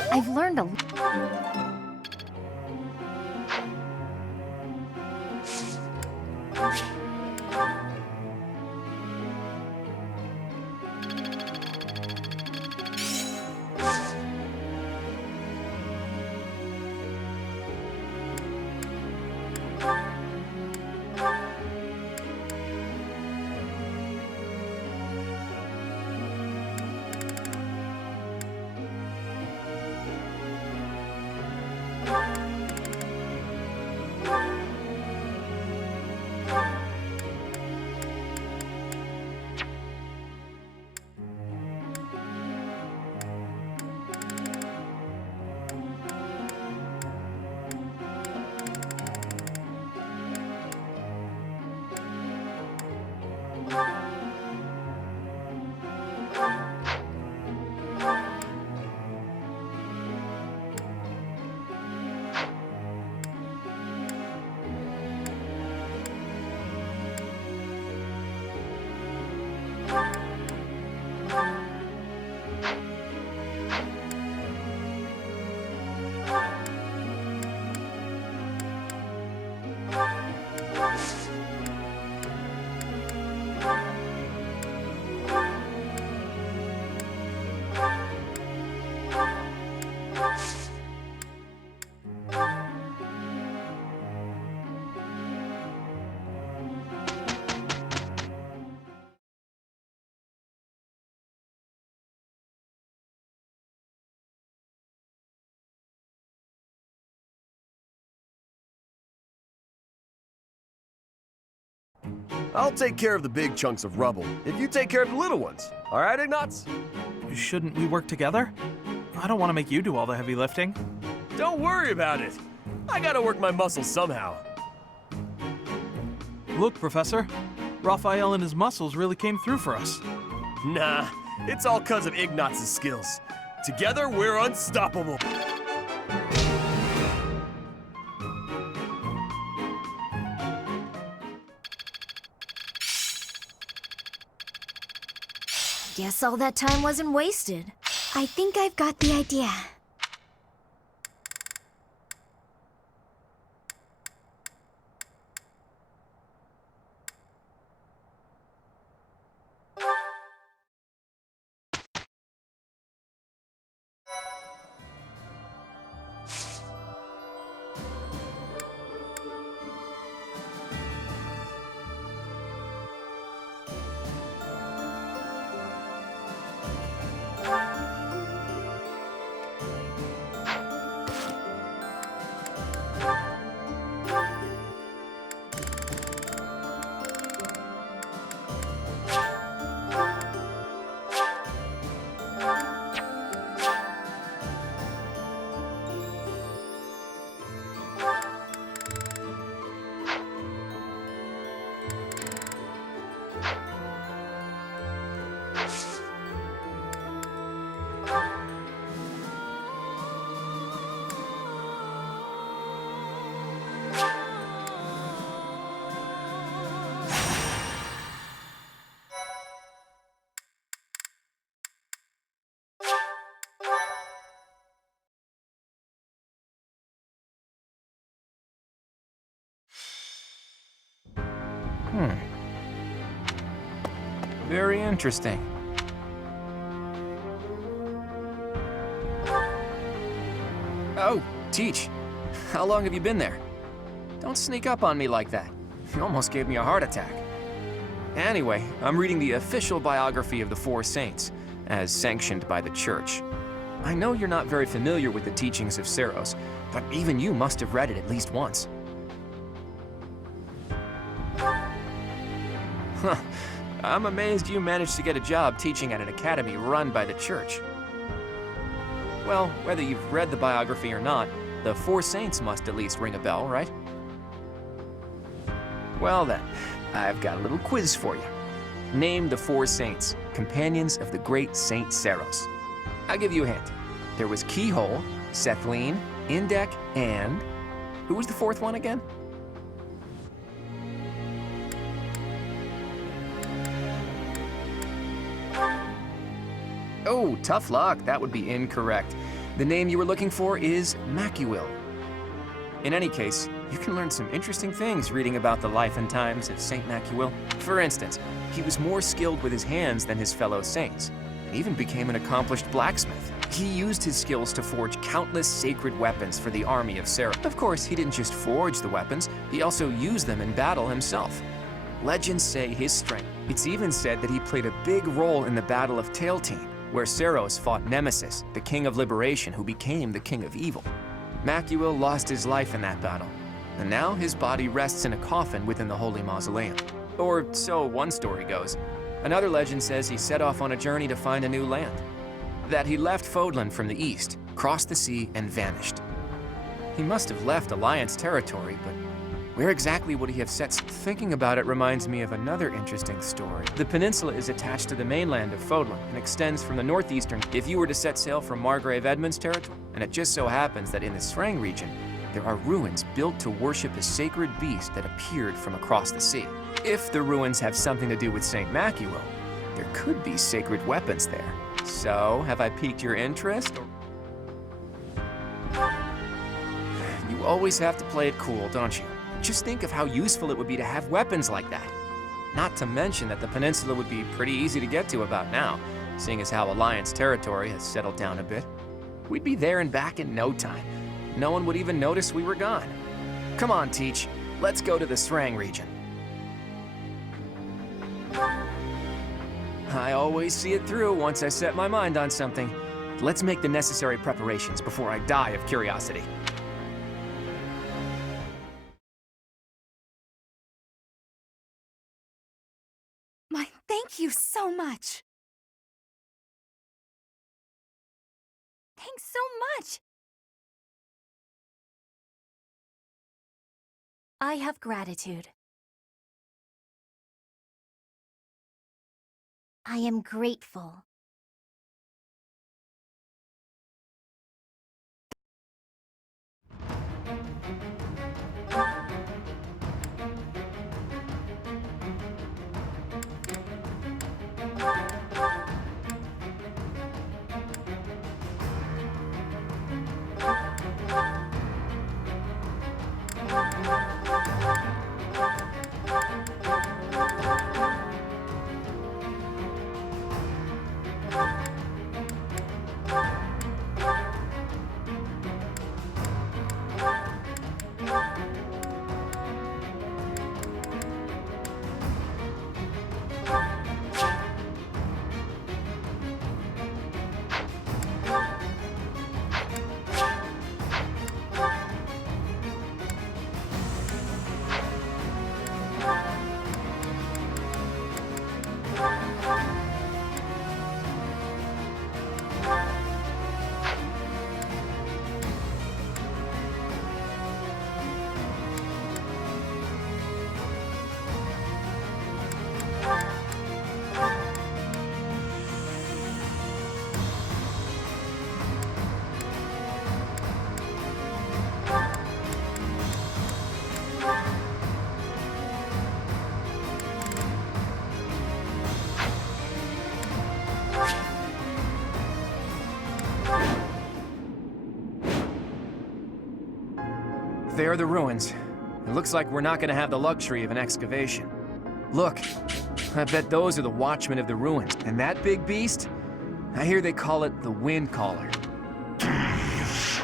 I've learned a... I'll take care of the big chunks of rubble if you take care of the little ones. All right, Ignatz? Shouldn't we work together? I don't want to make you do all the heavy lifting. Don't worry about it. I gotta work my muscles somehow. Look, Professor. Raphael and his muscles really came through for us. Nah, it's all 'cause of Ignatz's skills. Together, we're unstoppable. Guess all that time wasn't wasted. I think I've got the idea. Very interesting. Oh, Teach. How long have you been there? Don't sneak up on me like that. You almost gave me a heart attack. Anyway, I'm reading the official biography of the Four Saints, as sanctioned by the Church. I know you're not very familiar with the teachings of Seros, but even you must have read it at least once. Huh. I'm amazed you managed to get a job teaching at an academy run by the Church. Well, whether you've read the biography or not, the Four Saints must at least ring a bell, right? Well then, I've got a little quiz for you. Name the Four Saints, companions of the great Saint Seros. I'll give you a hint. There was Keyhole, Sethline, Indek, and... who was the fourth one again? Oh, tough luck. That would be incorrect. The name you were looking for is Macuil. In any case, you can learn some interesting things reading about the life and times of Saint Macuil. For instance, he was more skilled with his hands than his fellow saints, and even became an accomplished blacksmith. He used his skills to forge countless sacred weapons for the army of Seros. Of course, he didn't just forge the weapons, he also used them in battle himself. Legends say his strength. It's even said that he played a big role in the Battle of Tailtean, where Seros fought Nemesis, the king of liberation who became the king of evil. Macuil lost his life in that battle, and now his body rests in a coffin within the Holy Mausoleum. Or so one story goes. Another legend says he set off on a journey to find a new land. That he left Fodlan from the east, crossed the sea, and vanished. He must have left Alliance territory, but where exactly would he have set? Thinking about it reminds me of another interesting story. The peninsula is attached to the mainland of Fodlan and extends from the northeastern. If you were to set sail from Margrave Edmund's territory, and it just so happens that in the Srang region, there are ruins built to worship a sacred beast that appeared from across the sea. If the ruins have something to do with Saint Macuil, there could be sacred weapons there. So, have I piqued your interest? You always have to play it cool, don't you? Just think of how useful it would be to have weapons like that. Not to mention that the peninsula would be pretty easy to get to about now, seeing as how Alliance territory has settled down a bit. We'd be there and back in no time. No one would even notice we were gone. Come on, Teach. Let's go to the Srang region. I always see it through once I set my mind on something. Let's make the necessary preparations before I die of curiosity. so much. Thanks so much. I have gratitude. I am grateful. There are the ruins. It looks like we're not gonna have the luxury of an excavation. Look, I bet those are the watchmen of the ruins. And that big beast? I hear they call it the Wind Caller. Thieves!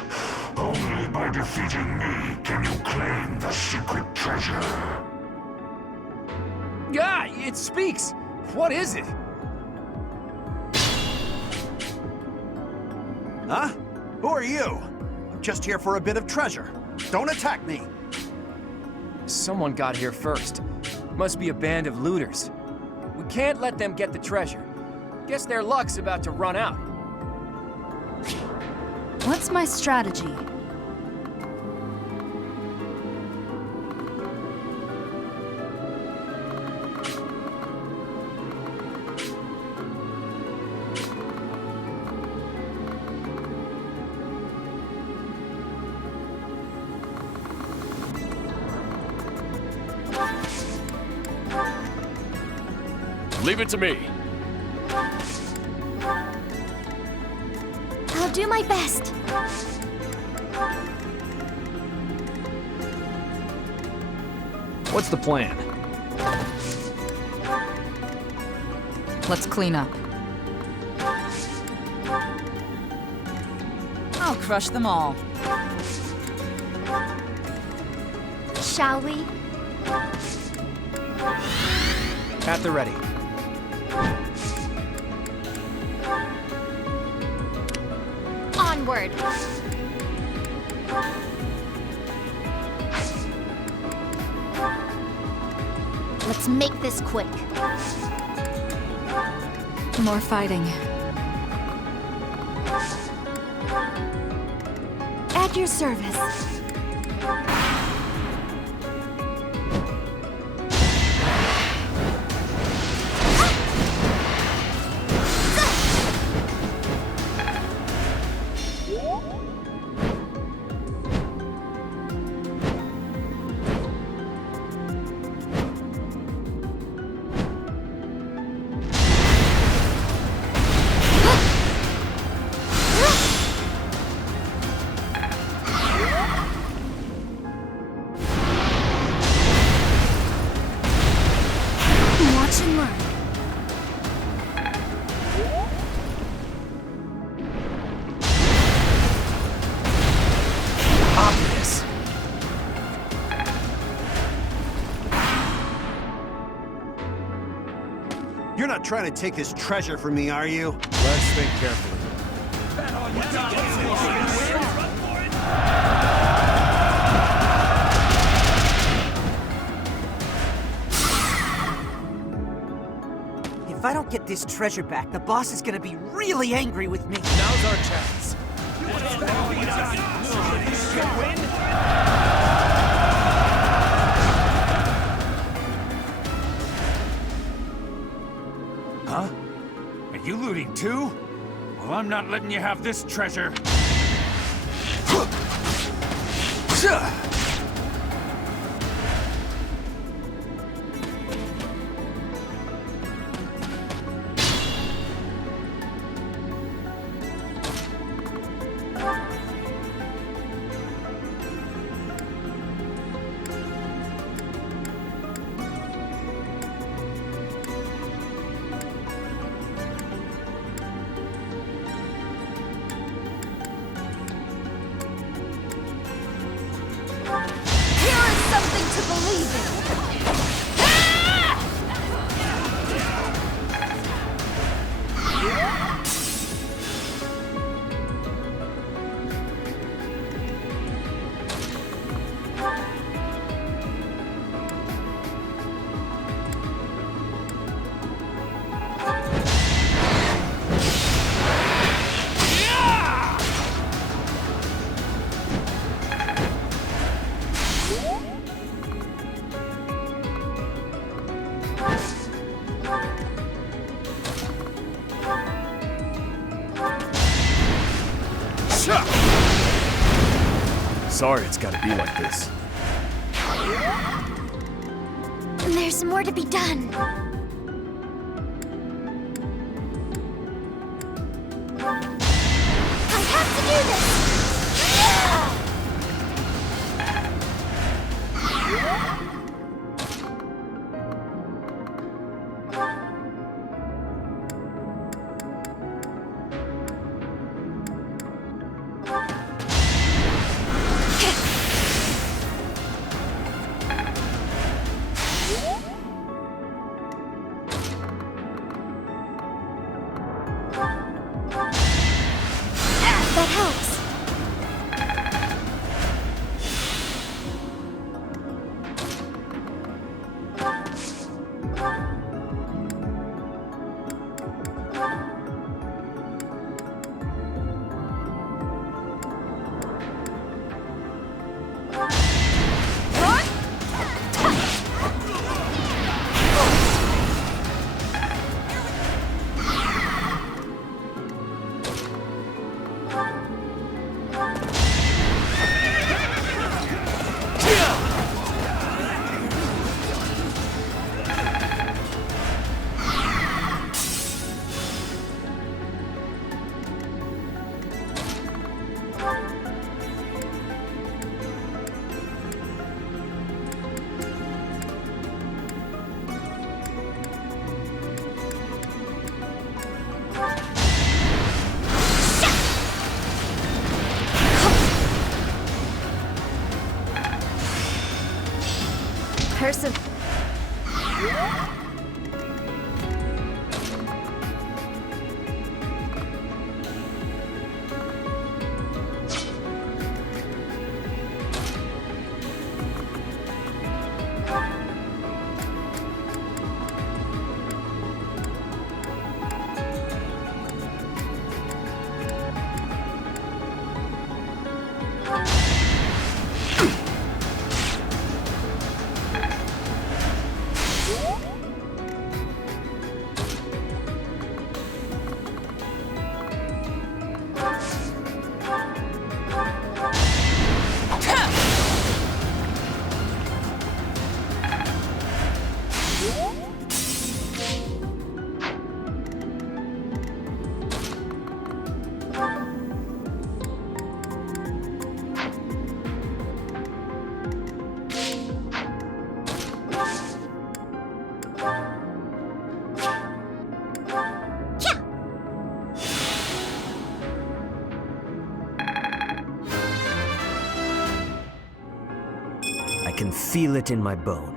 Only by defeating me can you claim the secret treasure. Yeah, it speaks! What is it? Huh? Who are you? I'm just here for a bit of treasure. Don't attack me! Someone got here first. Must be a band of looters. We can't let them get the treasure. Guess their luck's about to run out. What's my strategy? Leave it to me. I'll do my best. What's the plan? Let's clean up. I'll crush them all. Shall we? At the ready. Onward! Let's make this quick. More fighting. At your service. Watch and learn. Obvious. You're not trying to take this treasure from me, are you? Let's think carefully. If I don't get this treasure back, the boss is gonna be really angry with me. Now's our chance. Huh? Are you looting too? Well, I'm not letting you have this treasure. Here is something to believe in. Sorry it's gotta be like this. There's more to be done. I have to do this! That helps. Person. I can feel it in my bone.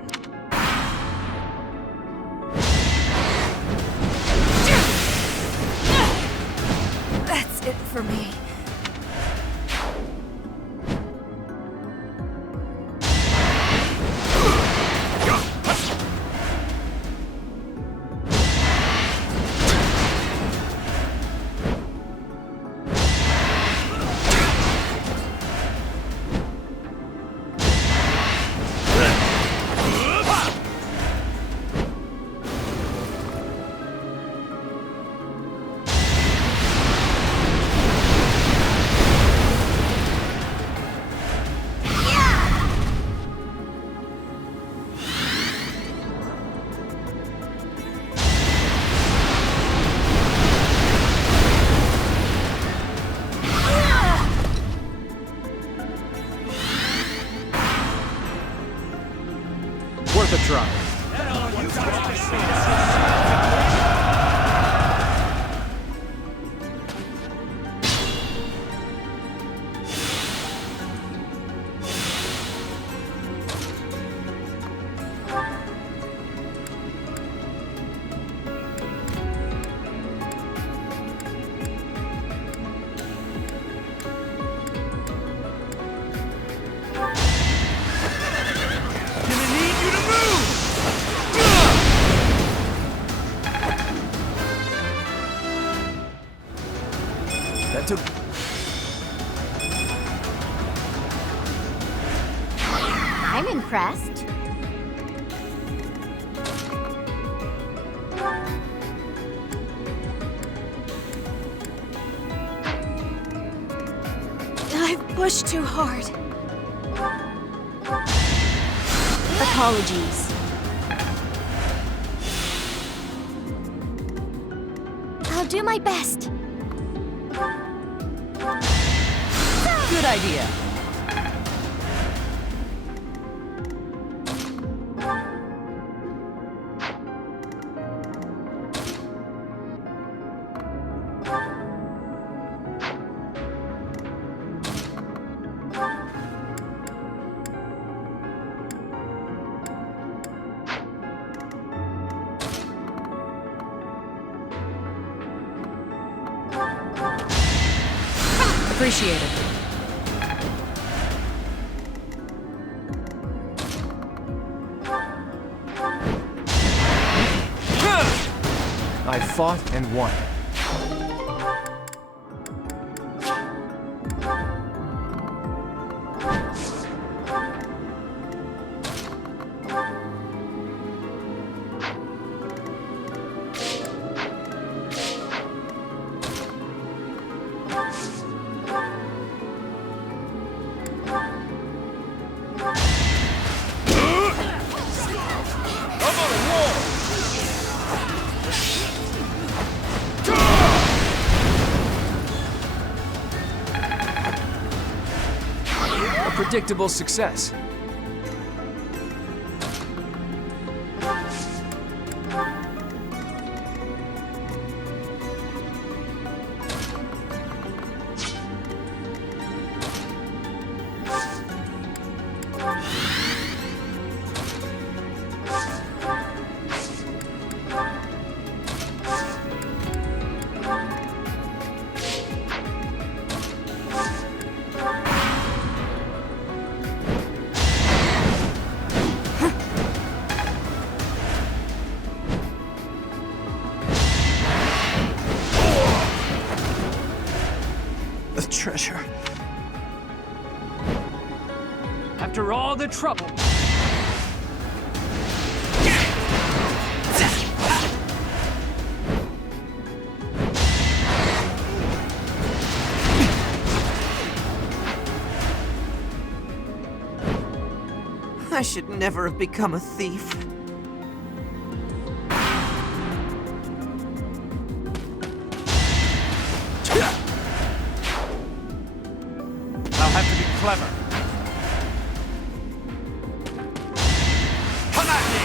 That's it for me. try. That took... I'm impressed. I've pushed too hard. Apologies. I'll do my best. Good idea. Appreciate it. I fought and won. Predictable success. The treasure. After all the trouble. I should never have become a thief. I'll have to be clever. Come at me!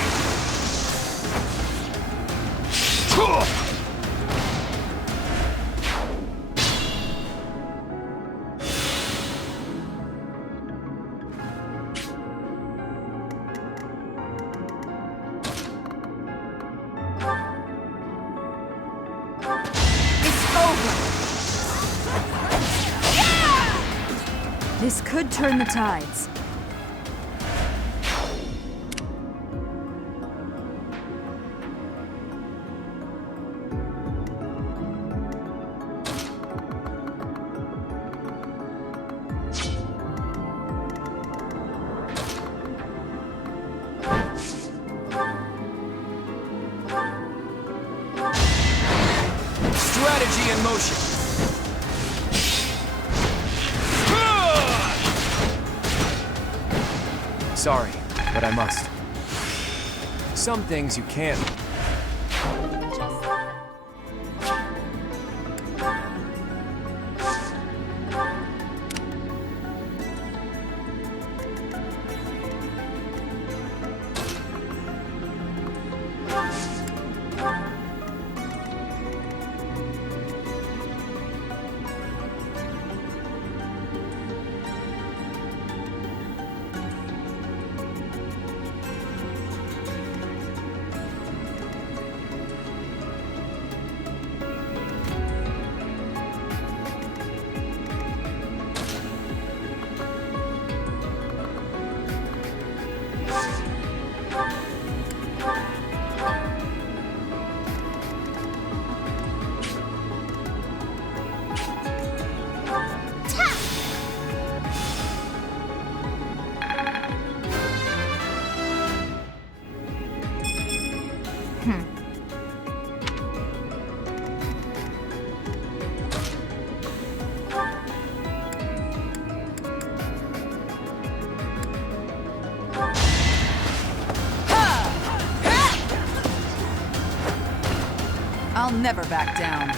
This could turn the tides. Strategy in motion. Sorry, but I must. Some things you can't. never back down.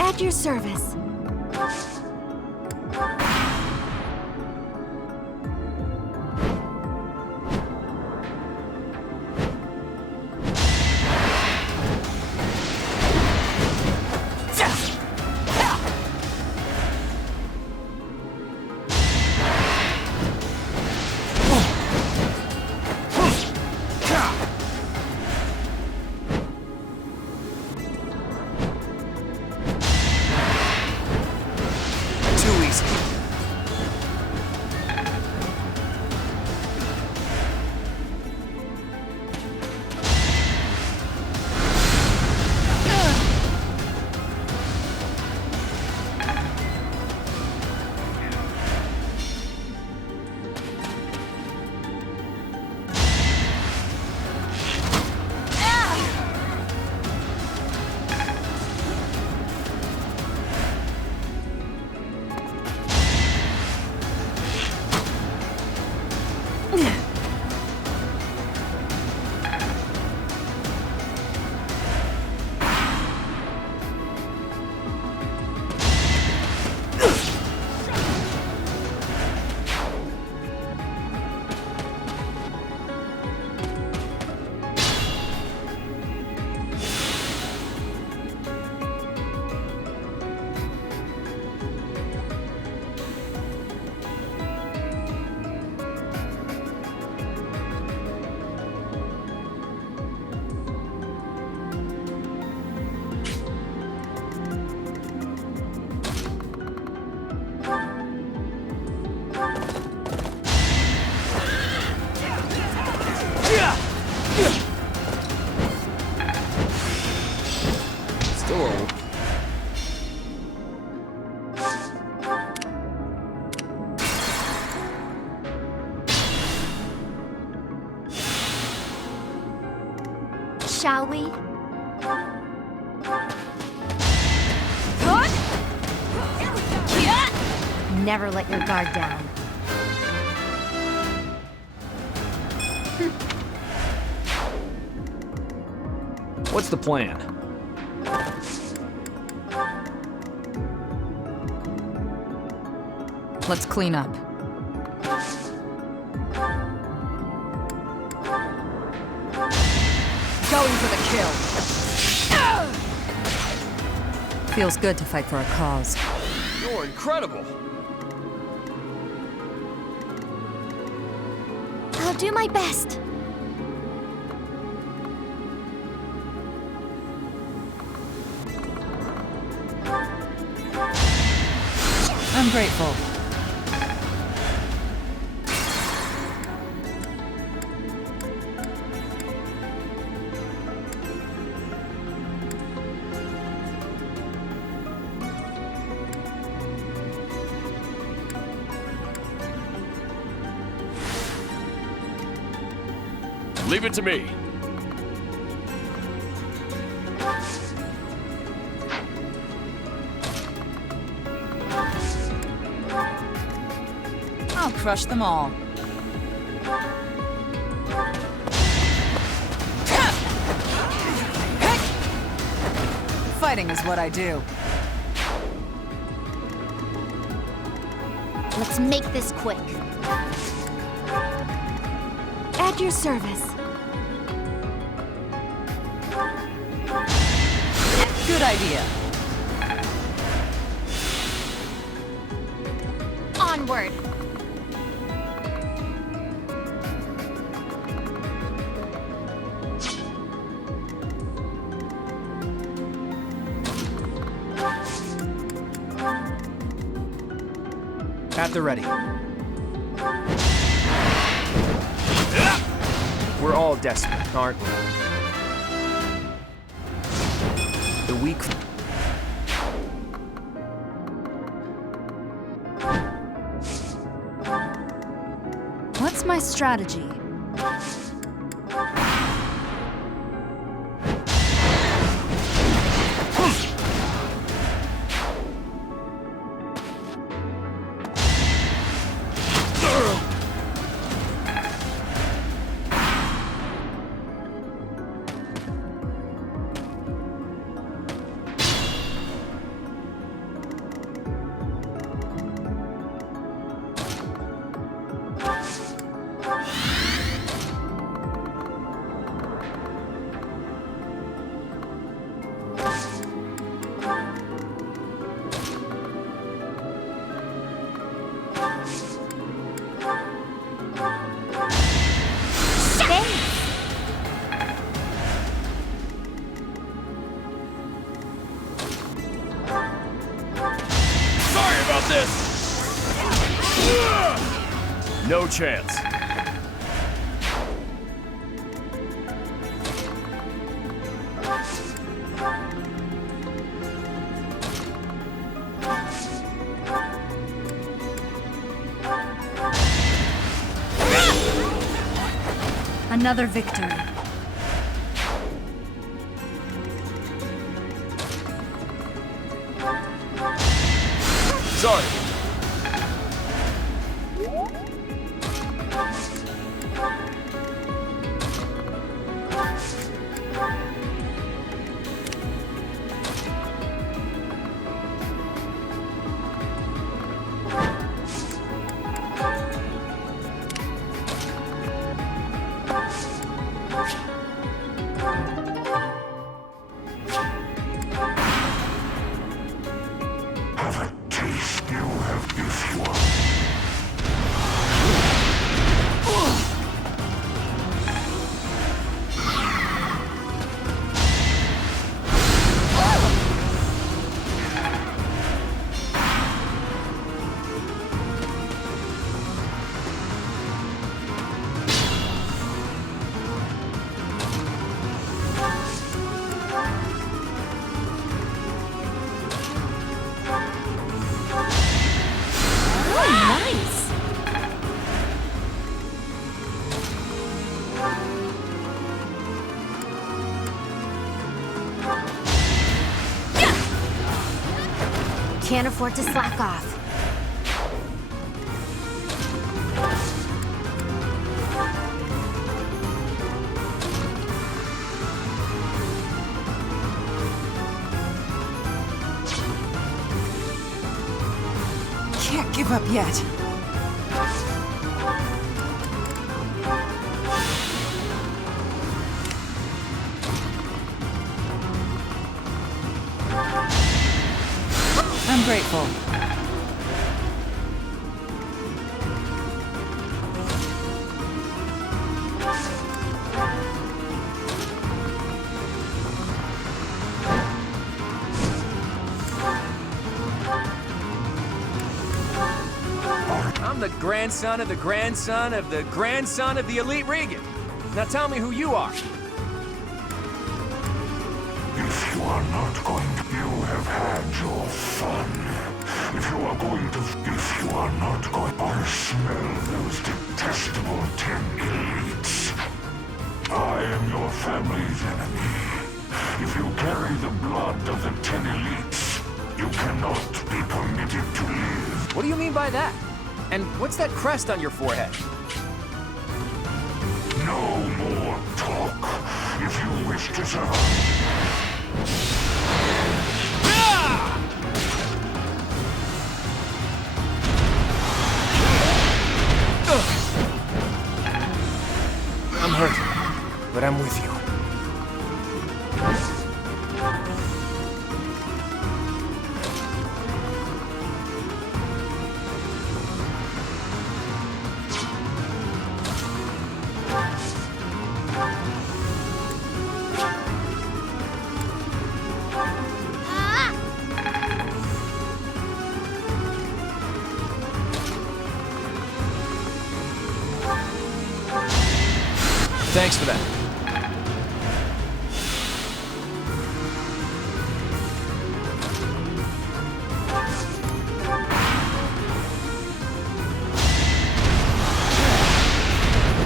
At your service. Shall we? Never let your guard down. What's the plan? Let's clean up. Going for the kill. Feels good to fight for a cause. You're incredible. I'll do my best. I'm grateful. Leave it to me. I'll crush them all. Fighting is what I do. Let's make this quick. At your service. Good idea. Onward. At the ready. We're all desperate, aren't we? The weak... What's my strategy? No chance. Another victory. Sorry. Can't afford to slack off. Can't give up yet. I'm grateful. I'm the grandson of the grandson of the grandson of the elite Regan. Now tell me who you are. If you are not going to, you have had your fun. If you are going to, if you are not going, I smell those detestable 10 elites. I am your family's enemy. If you carry the blood of the 10 elites, you cannot be permitted to live. What do you mean by that? And what's that crest on your forehead? No more talk. If you wish to survive. I'm hurt, but I'm with you. Thanks for that.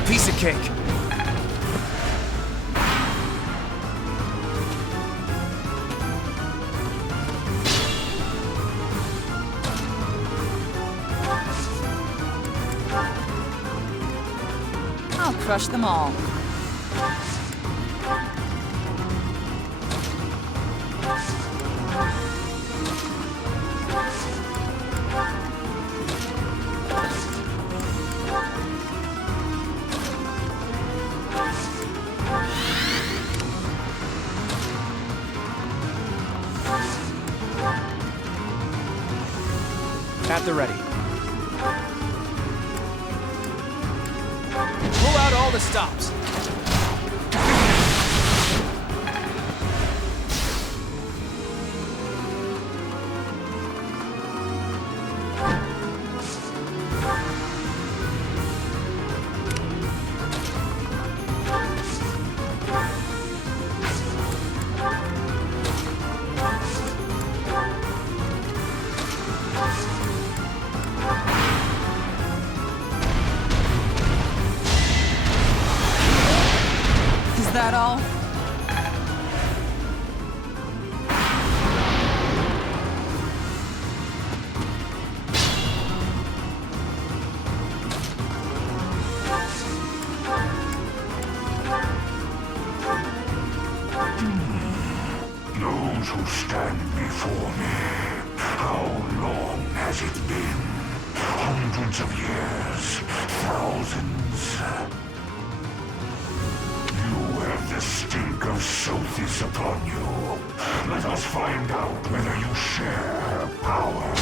Piece of cake. I'll crush them all. At the ready. Pull out all the stops. Is that all? Those who stand before me, how long has it been? Hundreds of years, thousands. You have the stink of Sothis upon you. Let us find out whether you share her power.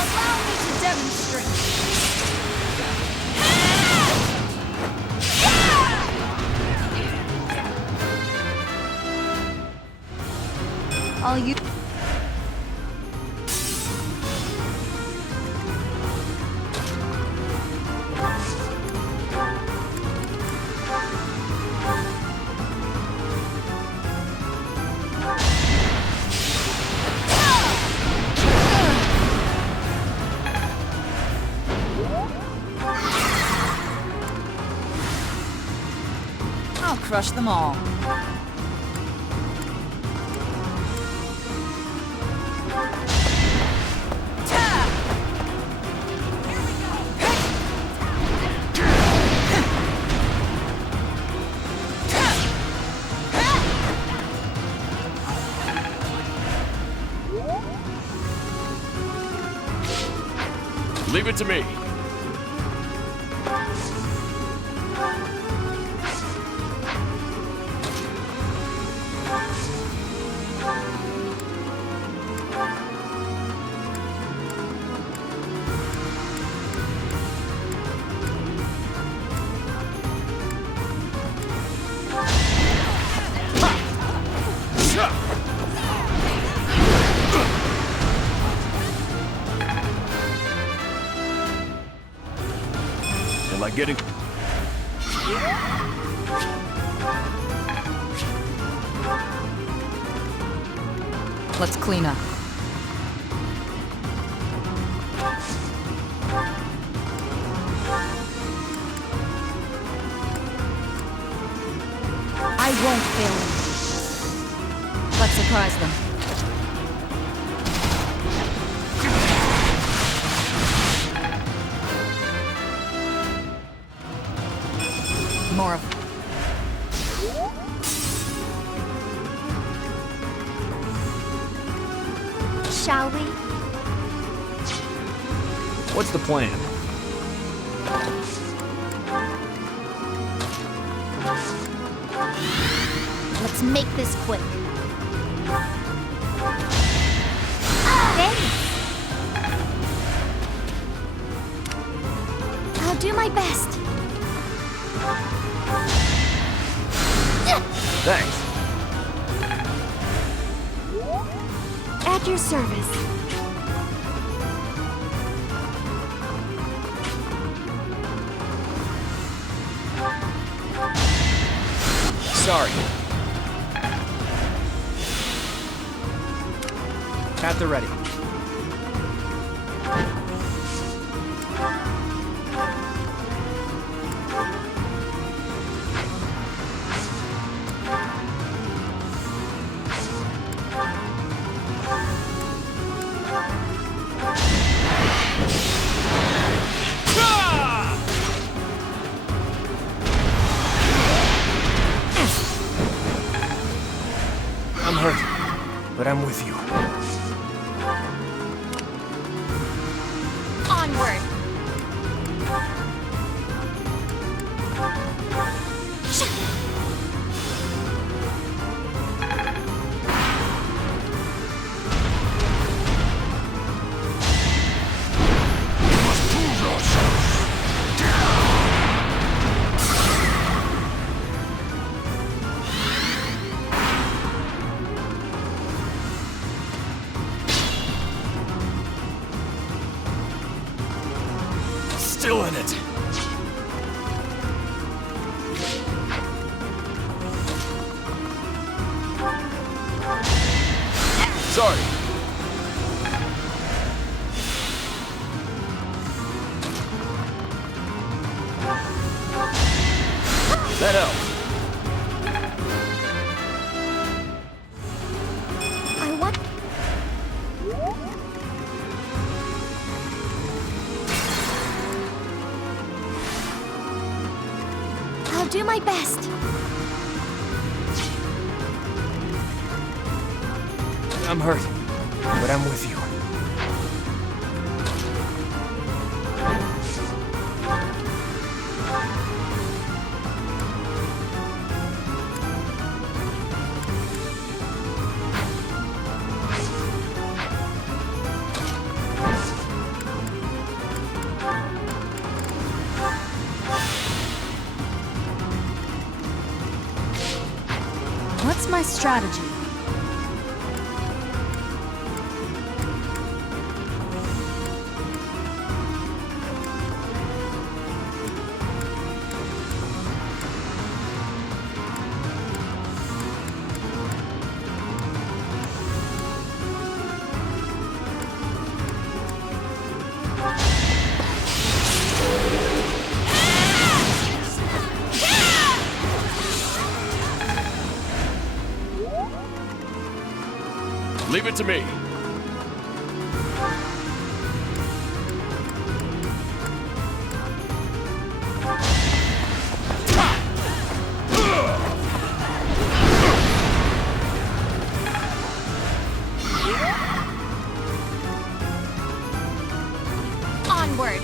Allow me to demonstrate. I'll use. I'll crush them all. Leave it to me. Am I getting... Let's clean up. I won't fail you. Let's surprise them. More of... Shall we? What's the plan? Let's make this quick. Thanks. I'll do my best. Thanks. At your service. Sorry. At the ready. I'm hurt, but I'm with you. Onward! Still in it. Sorry. That helped. I want... I'll do my best. I'm hurt, but I'm with you. What's my strategy? Leave it to me. Onward!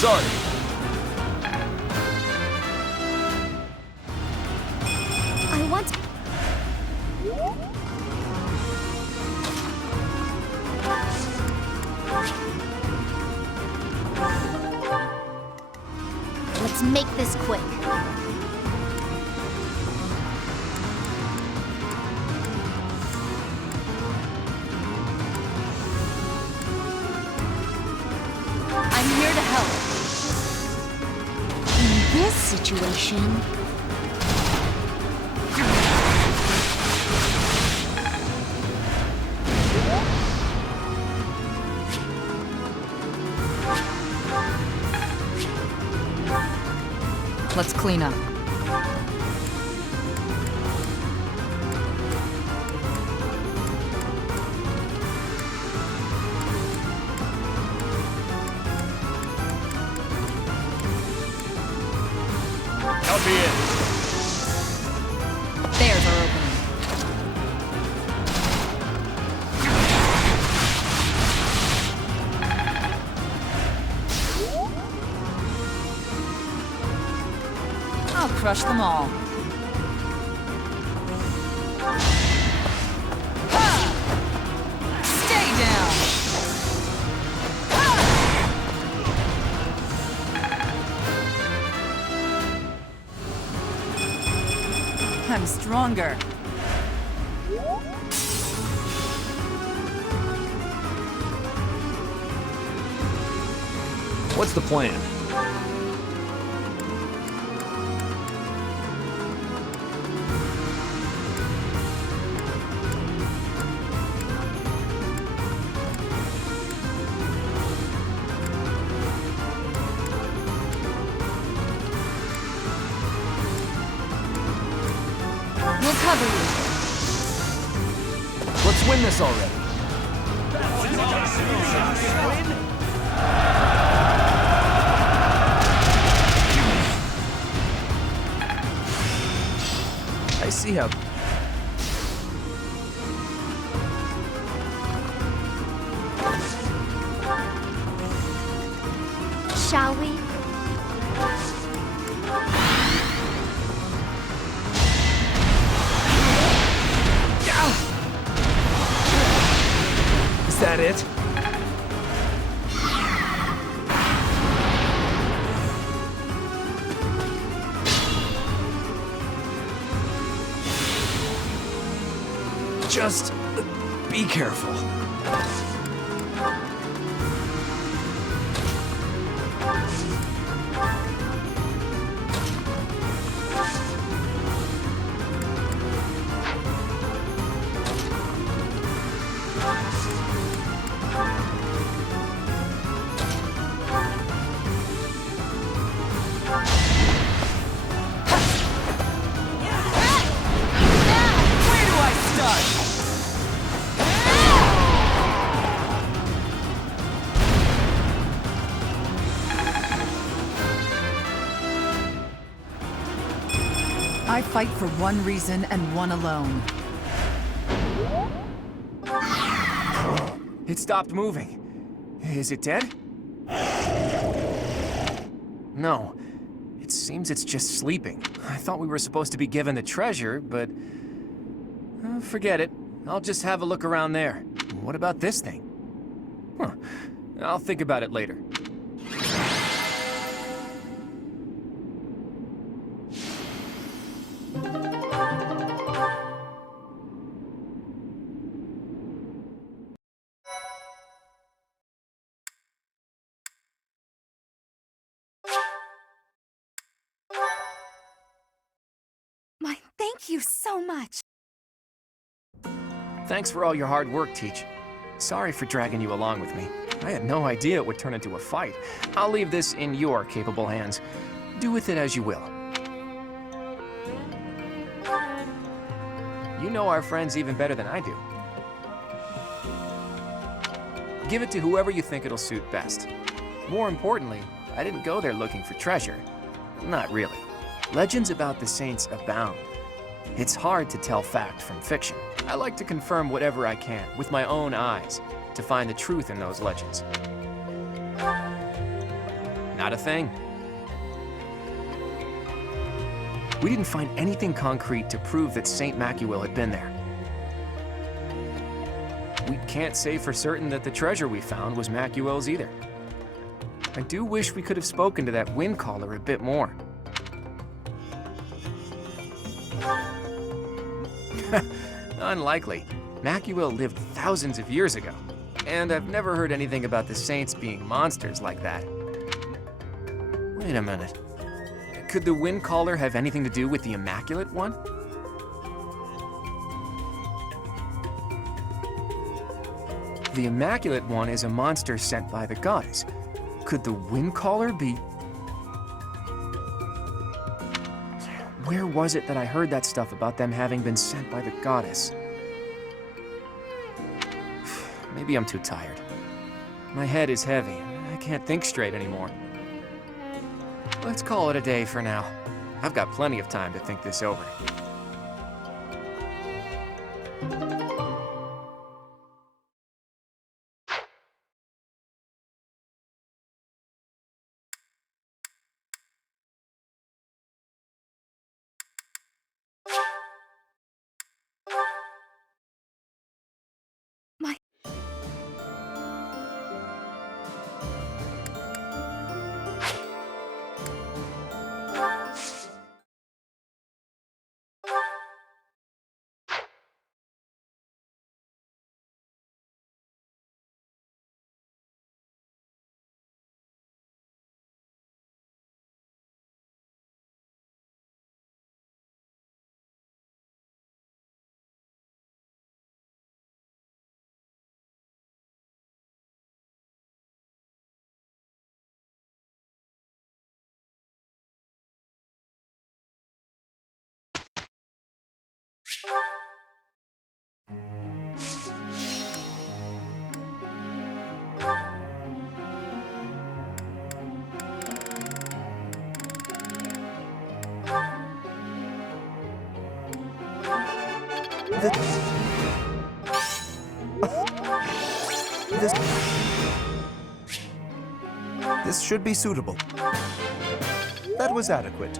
Sorry. I want... Let's make this quick. I'm here to help. In this situation... Let's clean up. I'll be in. There's our opening. I'll crush them all. Ha! Stay down! Ha! I'm stronger. What's the plan? this already. I see how... Shall we? Is that it? Just be careful. Where do I start? I fight for one reason and one alone. It stopped moving. Is it dead? No. It seems it's just sleeping. I thought we were supposed to be given the treasure, but... forget it. I'll just have a look around there. What about this thing? Huh. I'll think about it later. Thank you so much. Thanks for all your hard work, Teach. Sorry for dragging you along with me. I had no idea it would turn into a fight. I'll leave this in your capable hands. Do with it as you will. You know our friends even better than I do. Give it to whoever you think it'll suit best. More importantly, I didn't go there looking for treasure. Not really. Legends about the saints abound. It's hard to tell fact from fiction. I like to confirm whatever I can with my own eyes to find the truth in those legends. Not a thing. We didn't find anything concrete to prove that Saint Macuil had been there. We can't say for certain that the treasure we found was Macuil's either. I do wish we could have spoken to that wind caller a bit more. Unlikely. Macuil lived thousands of years ago, and I've never heard anything about the saints being monsters like that. Wait a minute. Could the wind caller have anything to do with the Immaculate One? The Immaculate One is a monster sent by the goddess. Could the wind caller be... Where was it that I heard that stuff about them having been sent by the goddess? Maybe I'm too tired. My head is heavy. I can't think straight anymore. Let's call it a day for now. I've got plenty of time to think this over. This should be suitable. That was adequate.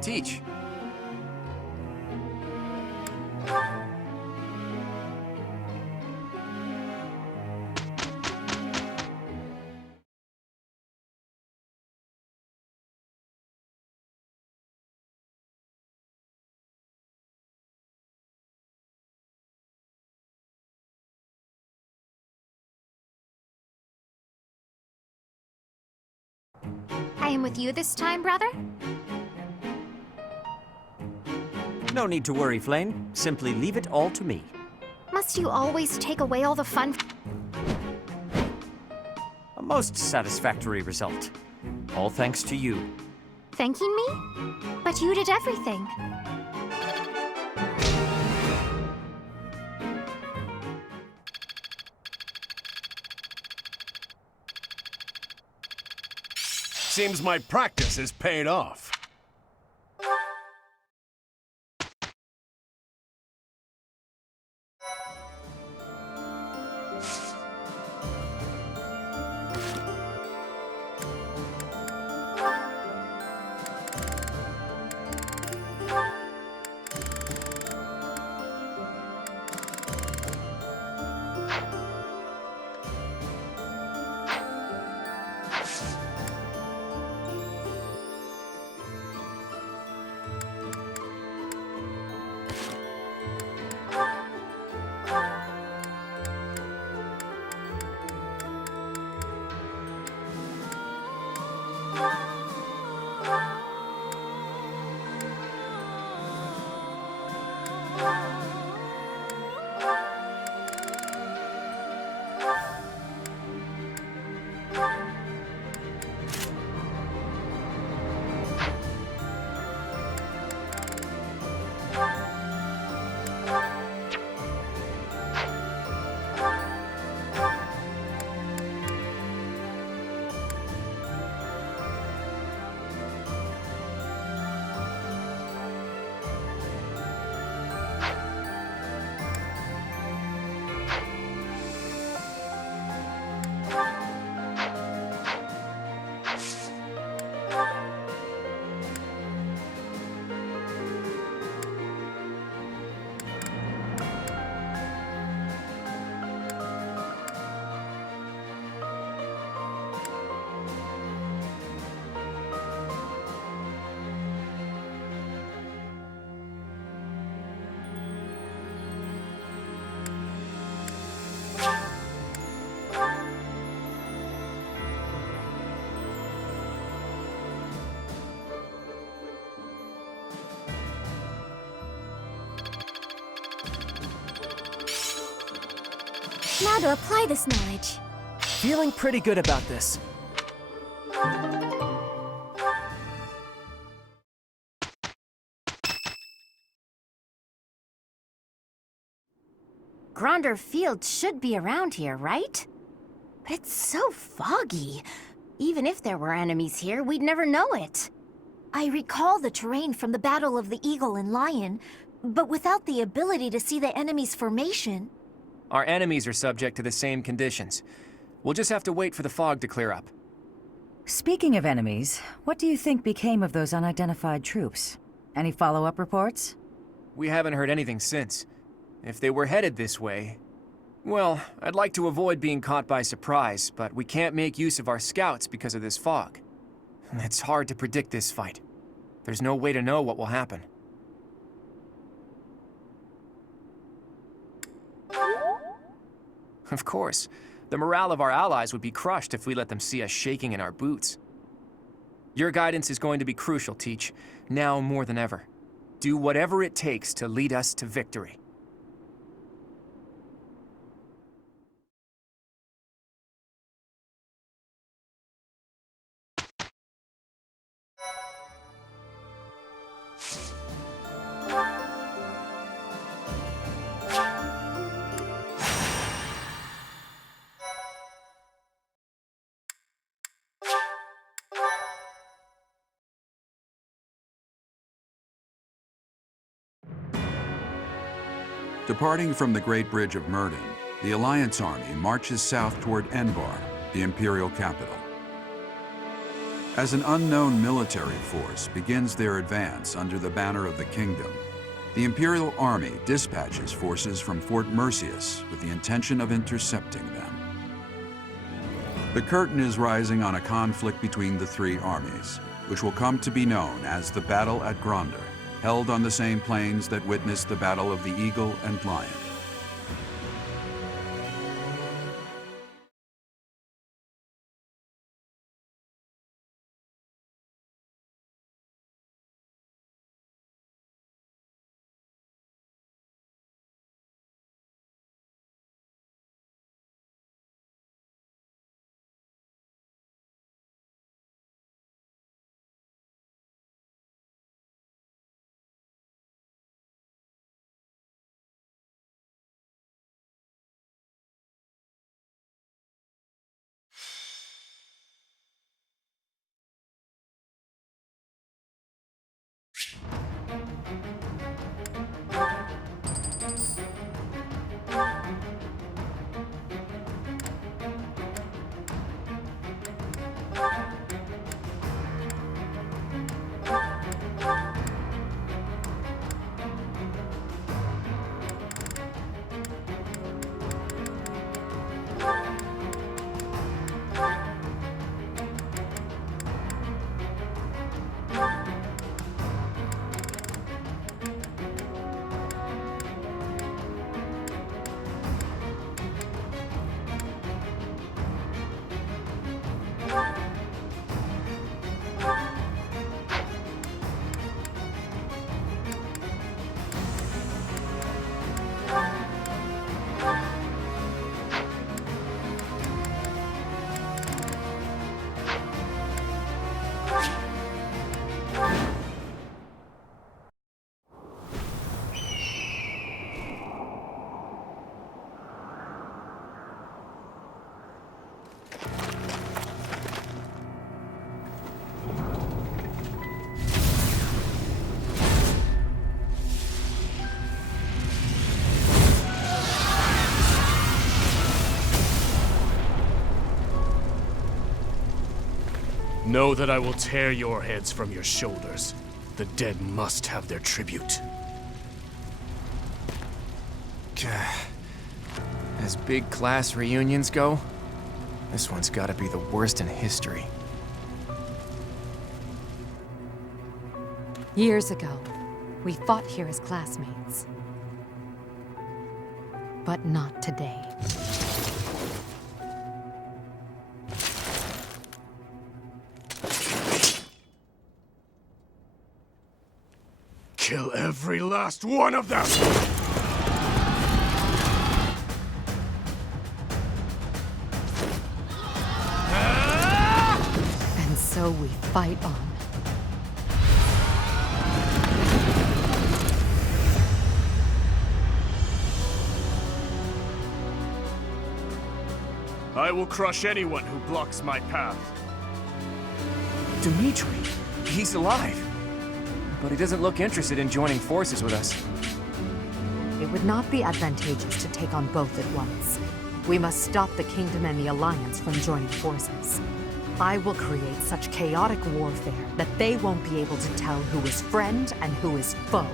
Teach. I am with you this time, brother? No need to worry, Flame. Simply leave it all to me. Must you always take away all the fun? A most satisfactory result. All thanks to you. Thanking me? But you did everything. Seems my practice has paid off. Now to apply this knowledge. Feeling pretty good about this. Gronder Field should be around here, right? But it's so foggy. Even if there were enemies here, we'd never know it. I recall the terrain from the Battle of the Eagle and Lion, but without the ability to see the enemy's formation. Our enemies are subject to the same conditions. We'll just have to wait for the fog to clear up. Speaking of enemies, what do you think became of those unidentified troops? Any follow-up reports? We haven't heard anything since. If they were headed this way... Well, I'd like to avoid being caught by surprise, but we can't make use of our scouts because of this fog. It's hard to predict this fight. There's no way to know what will happen. Of course. The morale of our allies would be crushed if we let them see us shaking in our boots. Your guidance is going to be crucial, Teach, now more than ever. Do whatever it takes to lead us to victory. Departing from the Great Bridge of Murden, the Alliance army marches south toward Enbar, the imperial capital. As an unknown military force begins their advance under the banner of the kingdom, the Imperial Army dispatches forces from Fort Merceus with the intention of intercepting them. The curtain is rising on a conflict between the three armies, which will come to be known as the Battle at Gronder, held on the same plains that witnessed the Battle of the Eagle and Lion. Know that I will tear your heads from your shoulders. The dead must have their tribute. As big class reunions go, this one's gotta be the worst in history. Years ago, we fought here as classmates. But not today. Kill every last one of them! And so we fight on. I will crush anyone who blocks my path. Dimitri, he's alive. But he doesn't look interested in joining forces with us. It would not be advantageous to take on both at once. We must stop the Kingdom and the Alliance from joining forces. I will create such chaotic warfare that they won't be able to tell who is friend and who is foe.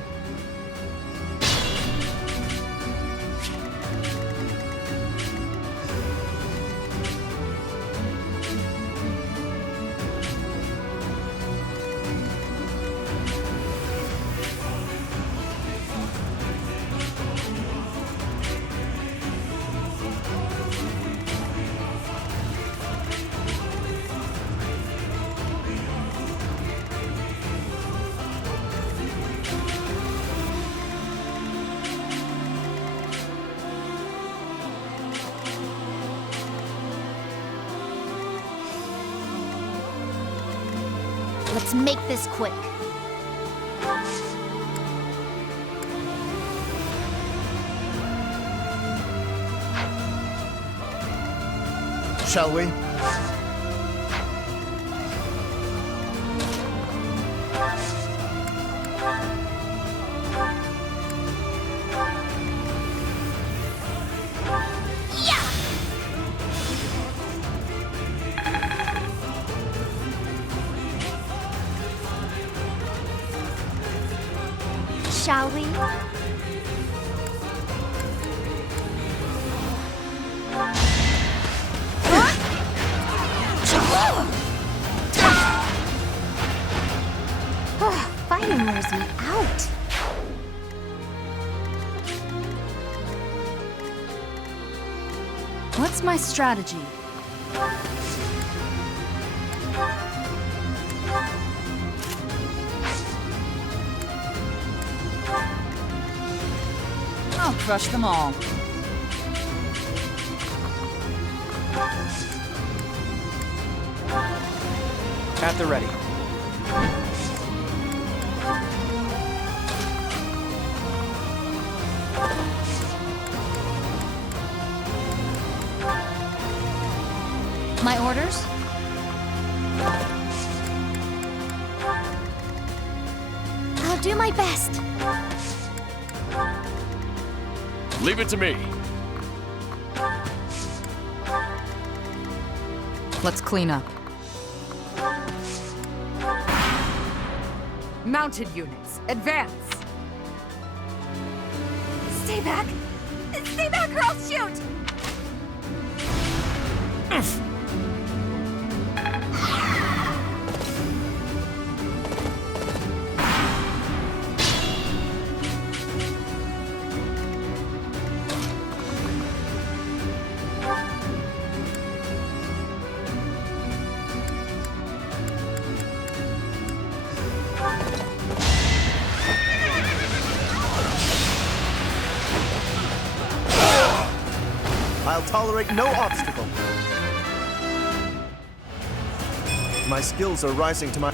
Let's make this quick. Shall we? Shall we? Fighting wears me out. What's my strategy? I'll crush them all. At the ready. My orders? I'll do my best. Leave it to me. Let's clean up. Mounted units, advance! Stay back! Stay back or I'll shoot! I'll tolerate no obstacle. My skills are rising to my...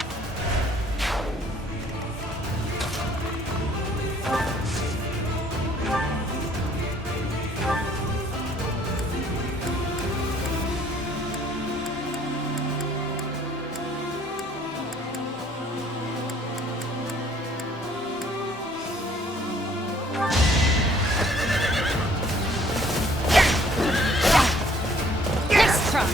Nice try!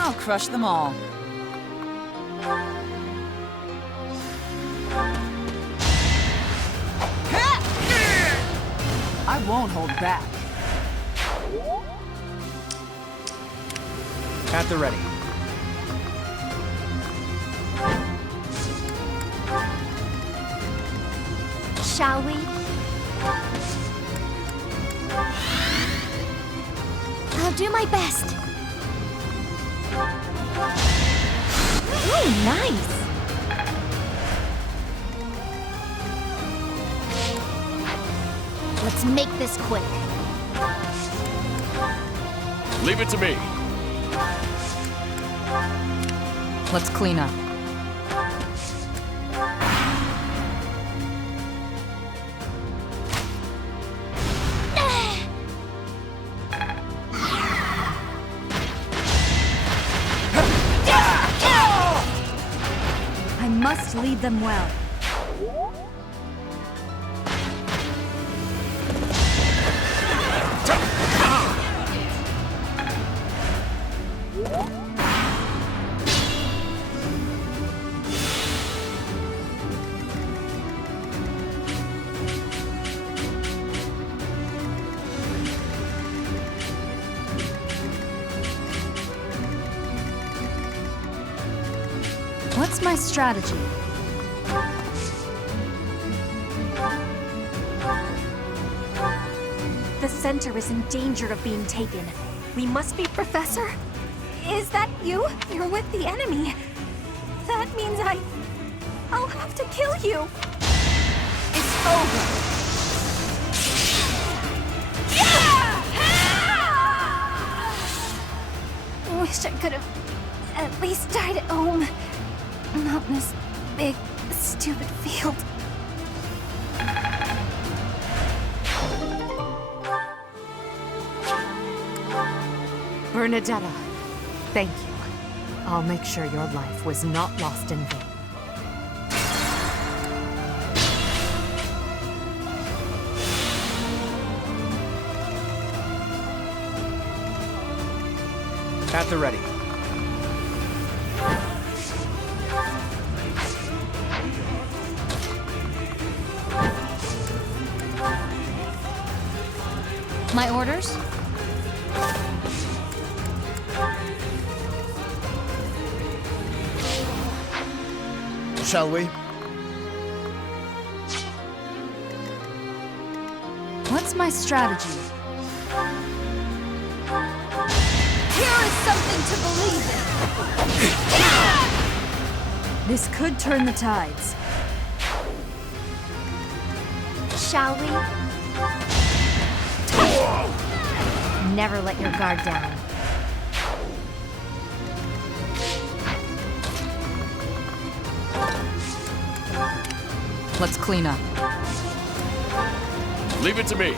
I'll crush them all. I won't hold back. At the ready. Shall we? I'll do my best. Ooh, nice! Let's make this quick. Leave it to me. Let's clean up. I must lead them well. What's my strategy? The center is in danger of being taken. We must be... Professor? Is that you? You're with the enemy. That means I'll have to kill you. It's over. Wish I could have at least died at home. Not in this big, stupid field. Bernadetta, thank you. I'll make sure your life was not lost in vain. At the ready. My orders? Shall we? What's my strategy? Here is something to believe in. This could turn the tides. Shall we? Never let your guard down. Let's clean up. Leave it to me.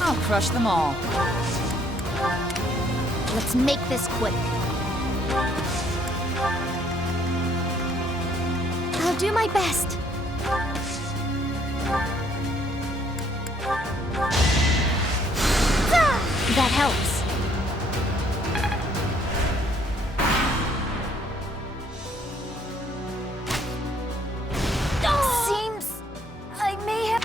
I'll crush them all. Let's make this quick. I'll do my best. That helps. Seems I may have...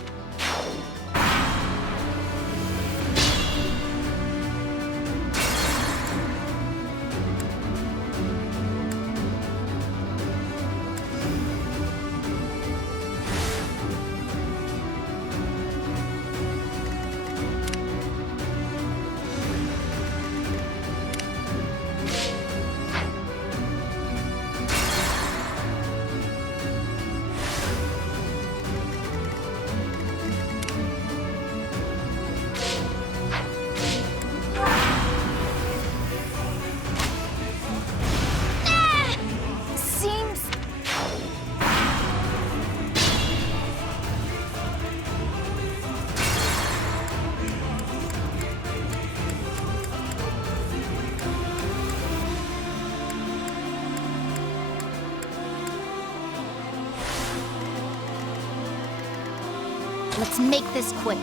Let's make this quick.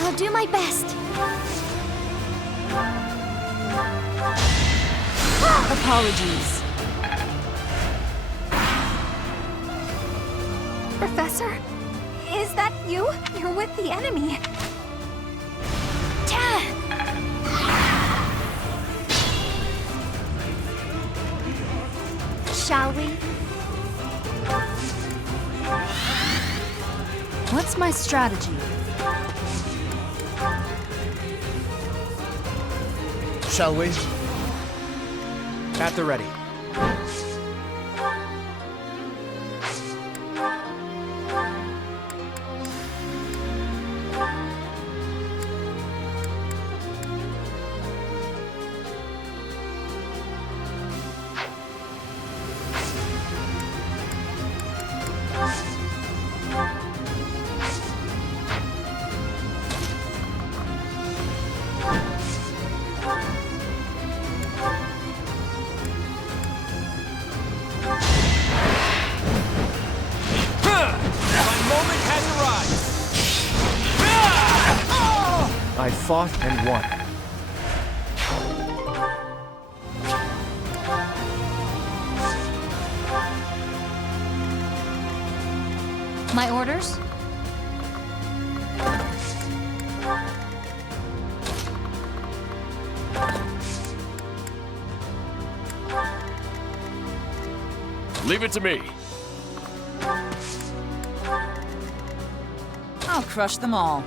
I'll do my best. Apologies. Professor? Is that you? You're with the enemy. Shall we? What's my strategy? Shall we? At the ready. I fought and won. My orders? Leave it to me. I'll crush them all.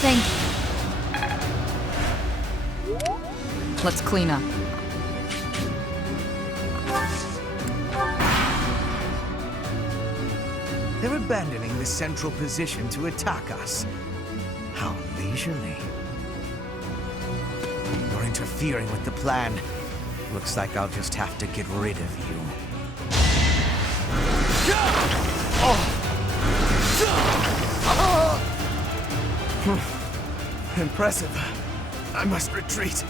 Thank you. Let's clean up. They're abandoning the central position to attack us. How leisurely. You're interfering with the plan. Looks like I'll just have to get rid of you. Impressive. I must retreat.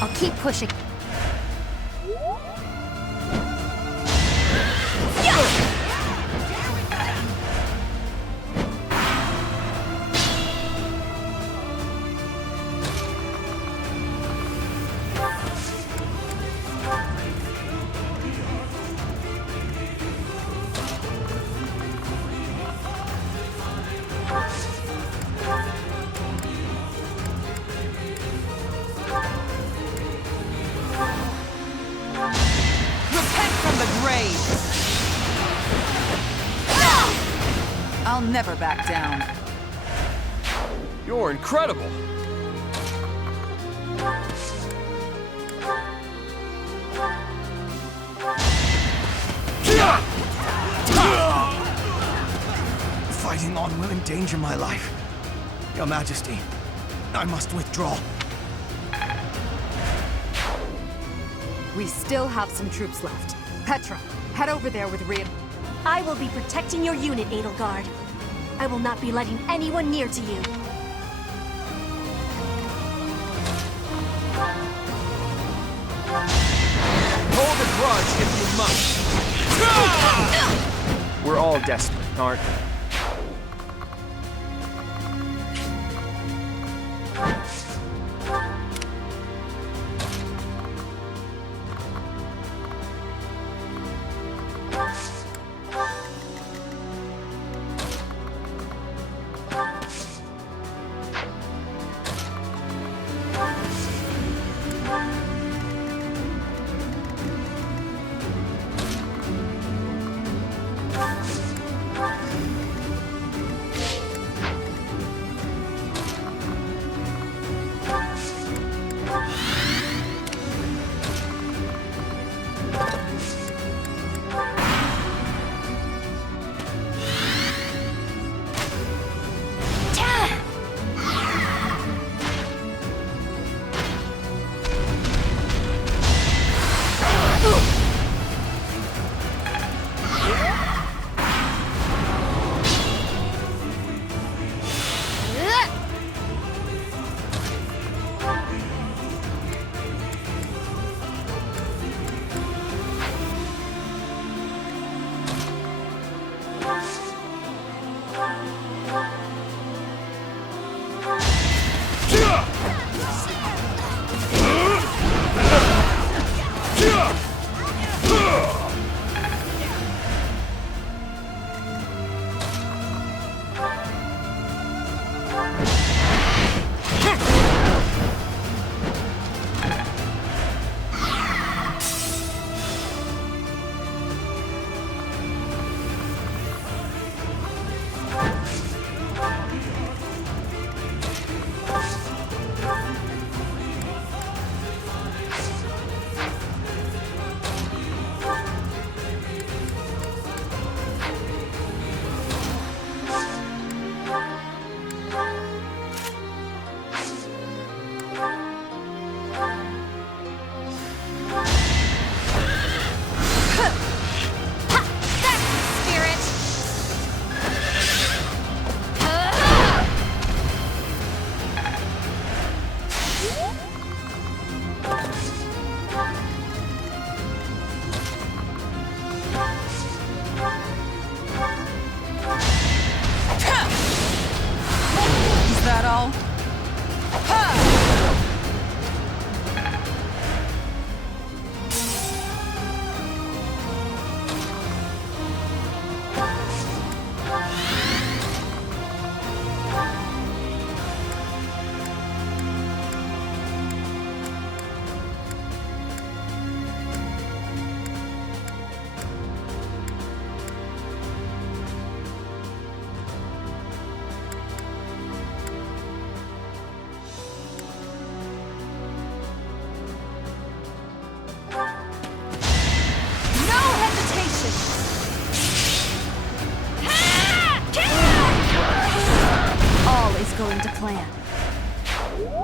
I'll keep pushing. I'll never back down. You're incredible. Fighting on will endanger my life. Your Majesty, I must withdraw. We still have some troops left. Petra, head over there with Rhea. I will be protecting your unit, Edelgard. I will not be letting anyone near to you. Hold a grudge if you must. We're all desperate, aren't we?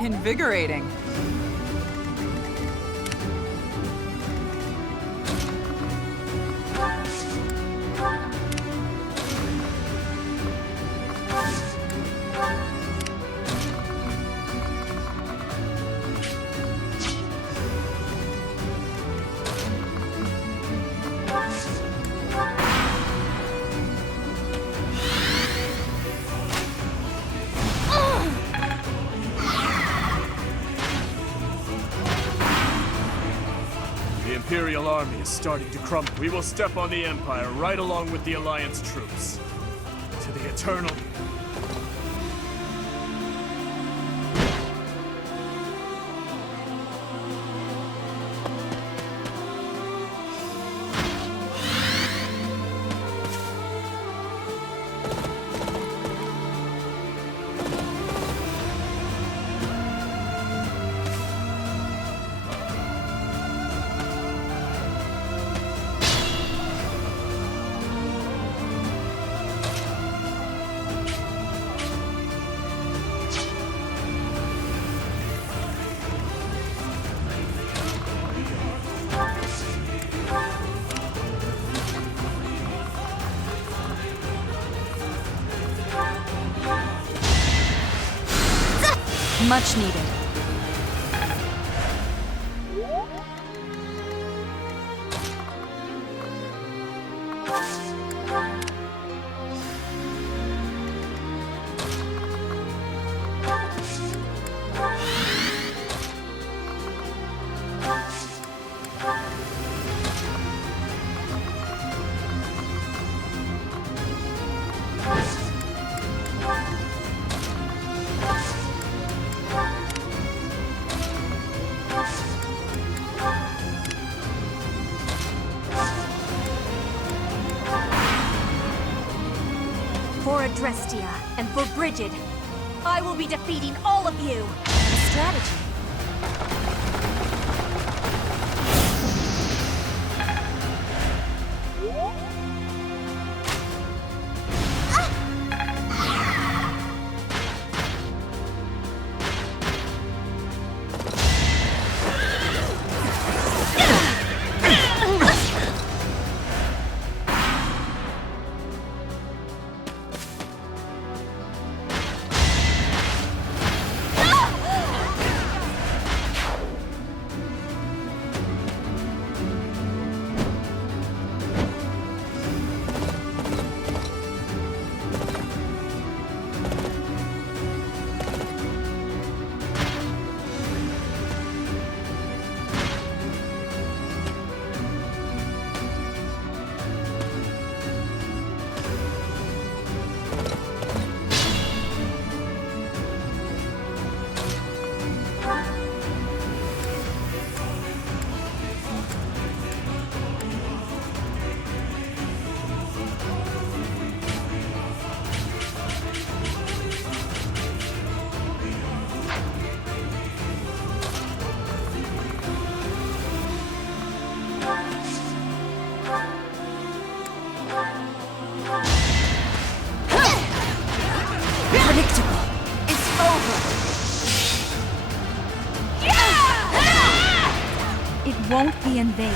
Invigorating. The Imperial army is starting to crumble. We will step on the Empire right along with the Alliance troops. To the Eternal... Much needed. For Adrestia and for Brigid, I will be defeating all of you. A strategy. Predictable. It's over. It won't be in vain.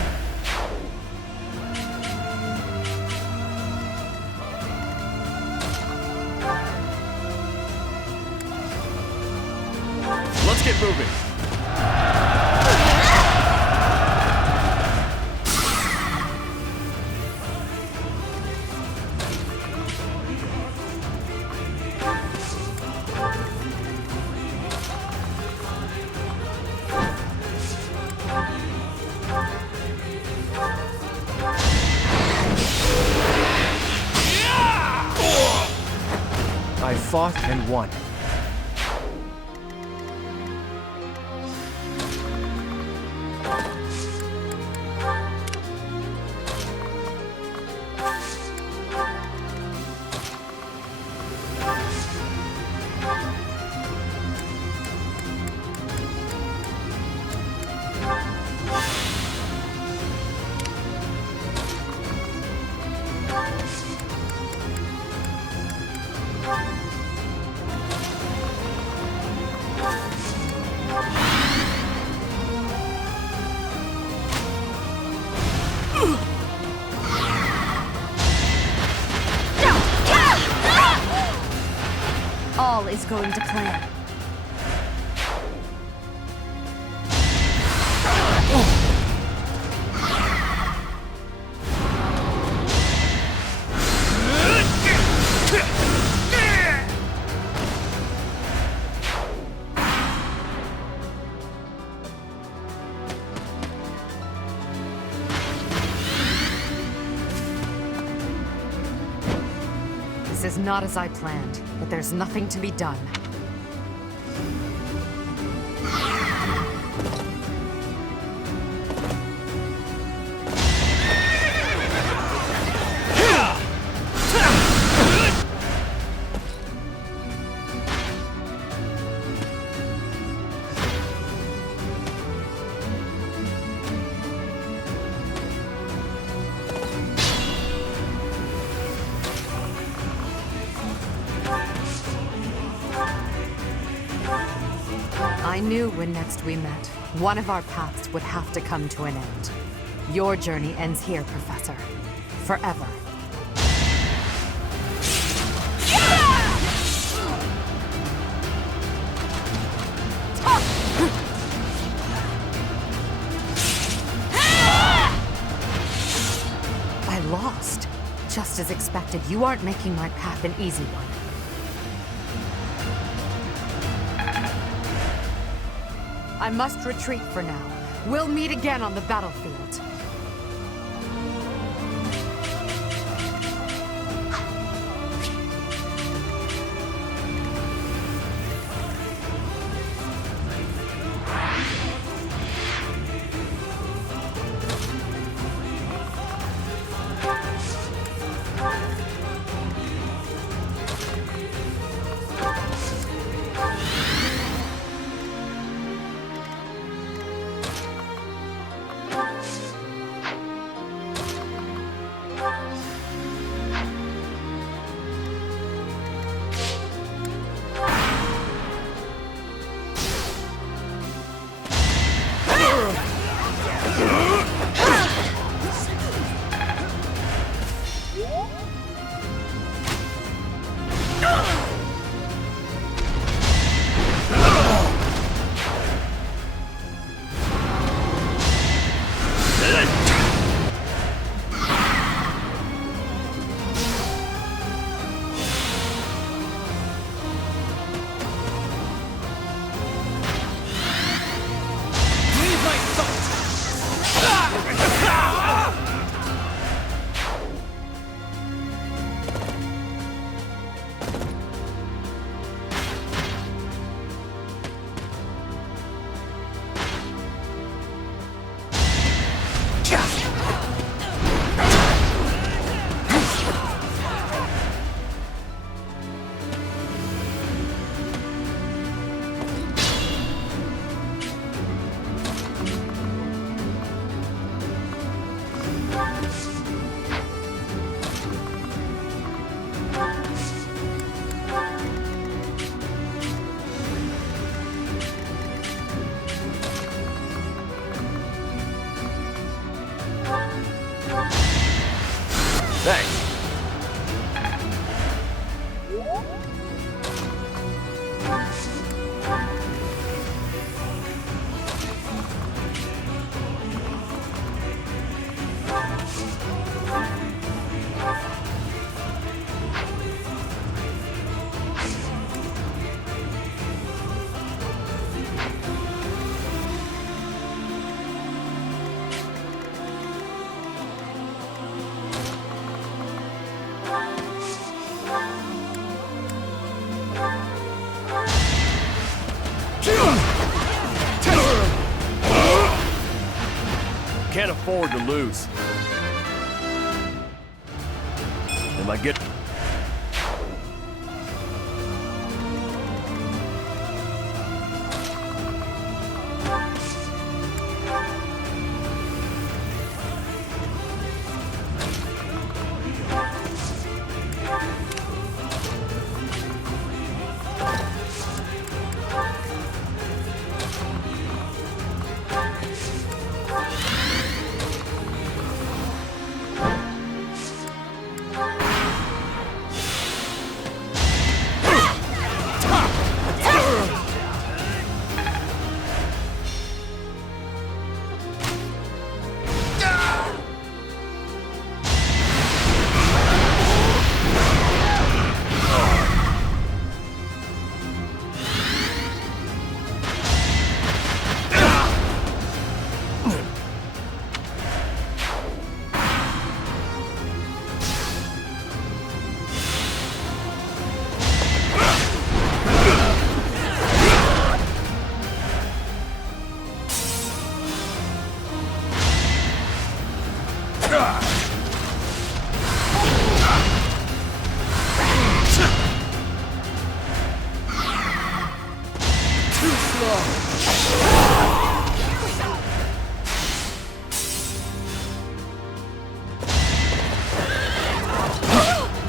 Let's get moving. I fought and won. going to plan. This is not as I planned, but there's nothing to be done. I knew when next we met, one of our paths would have to come to an end. Your journey ends here, Professor. Forever. I lost. Just as expected, you aren't making my path an easy one. I must retreat for now. We'll meet again on the battlefield. Thanks. Can't afford to lose. Am I good?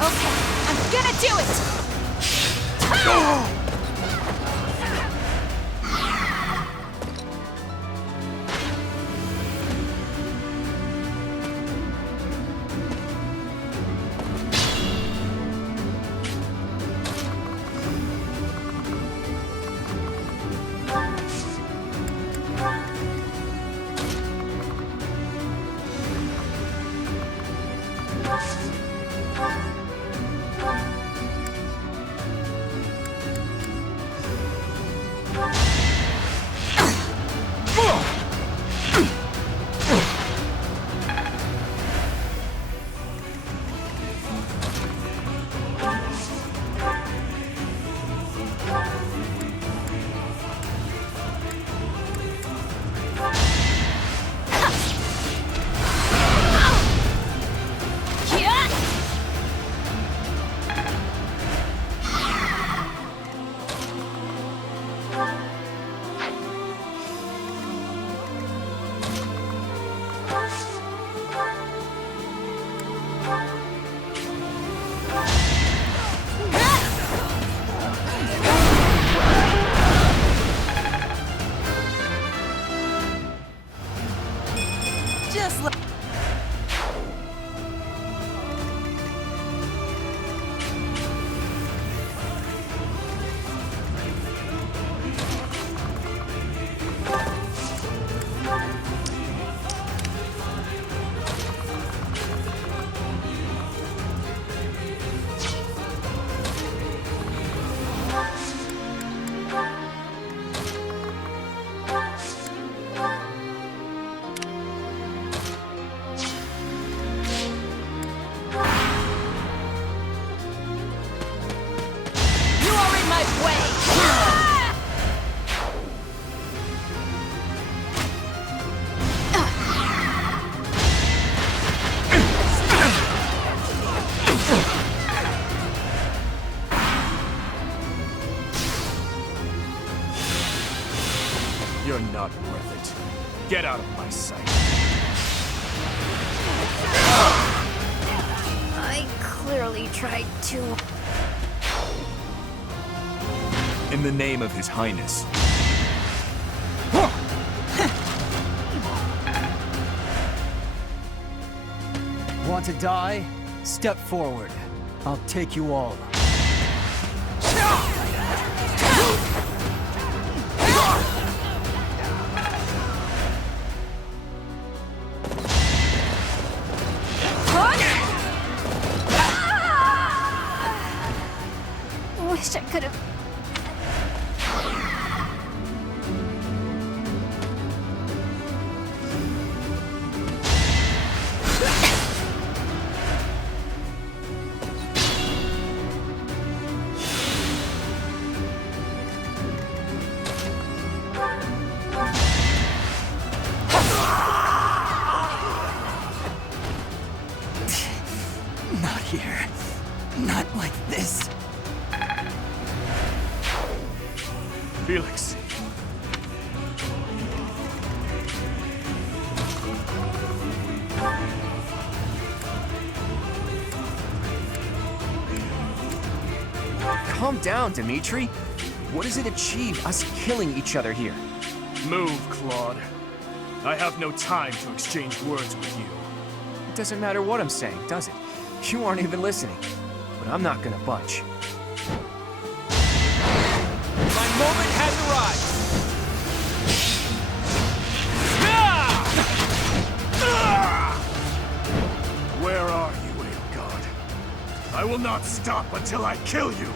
Okay, I'm gonna do it! Just let... You're not worth it. Get out of my sight. I clearly tried to... In the name of His Highness. Want to die? Step forward. I'll take you all. Wish I could have... Not here. Not like this. Felix. Calm down, Dimitri. What does it achieve, us killing each other here? Move, Claude. I have no time to exchange words with you. It doesn't matter what I'm saying, does it? You aren't even listening. But I'm not gonna budge. My moment has arrived! Where are you, Edelgard? I will not stop until I kill you!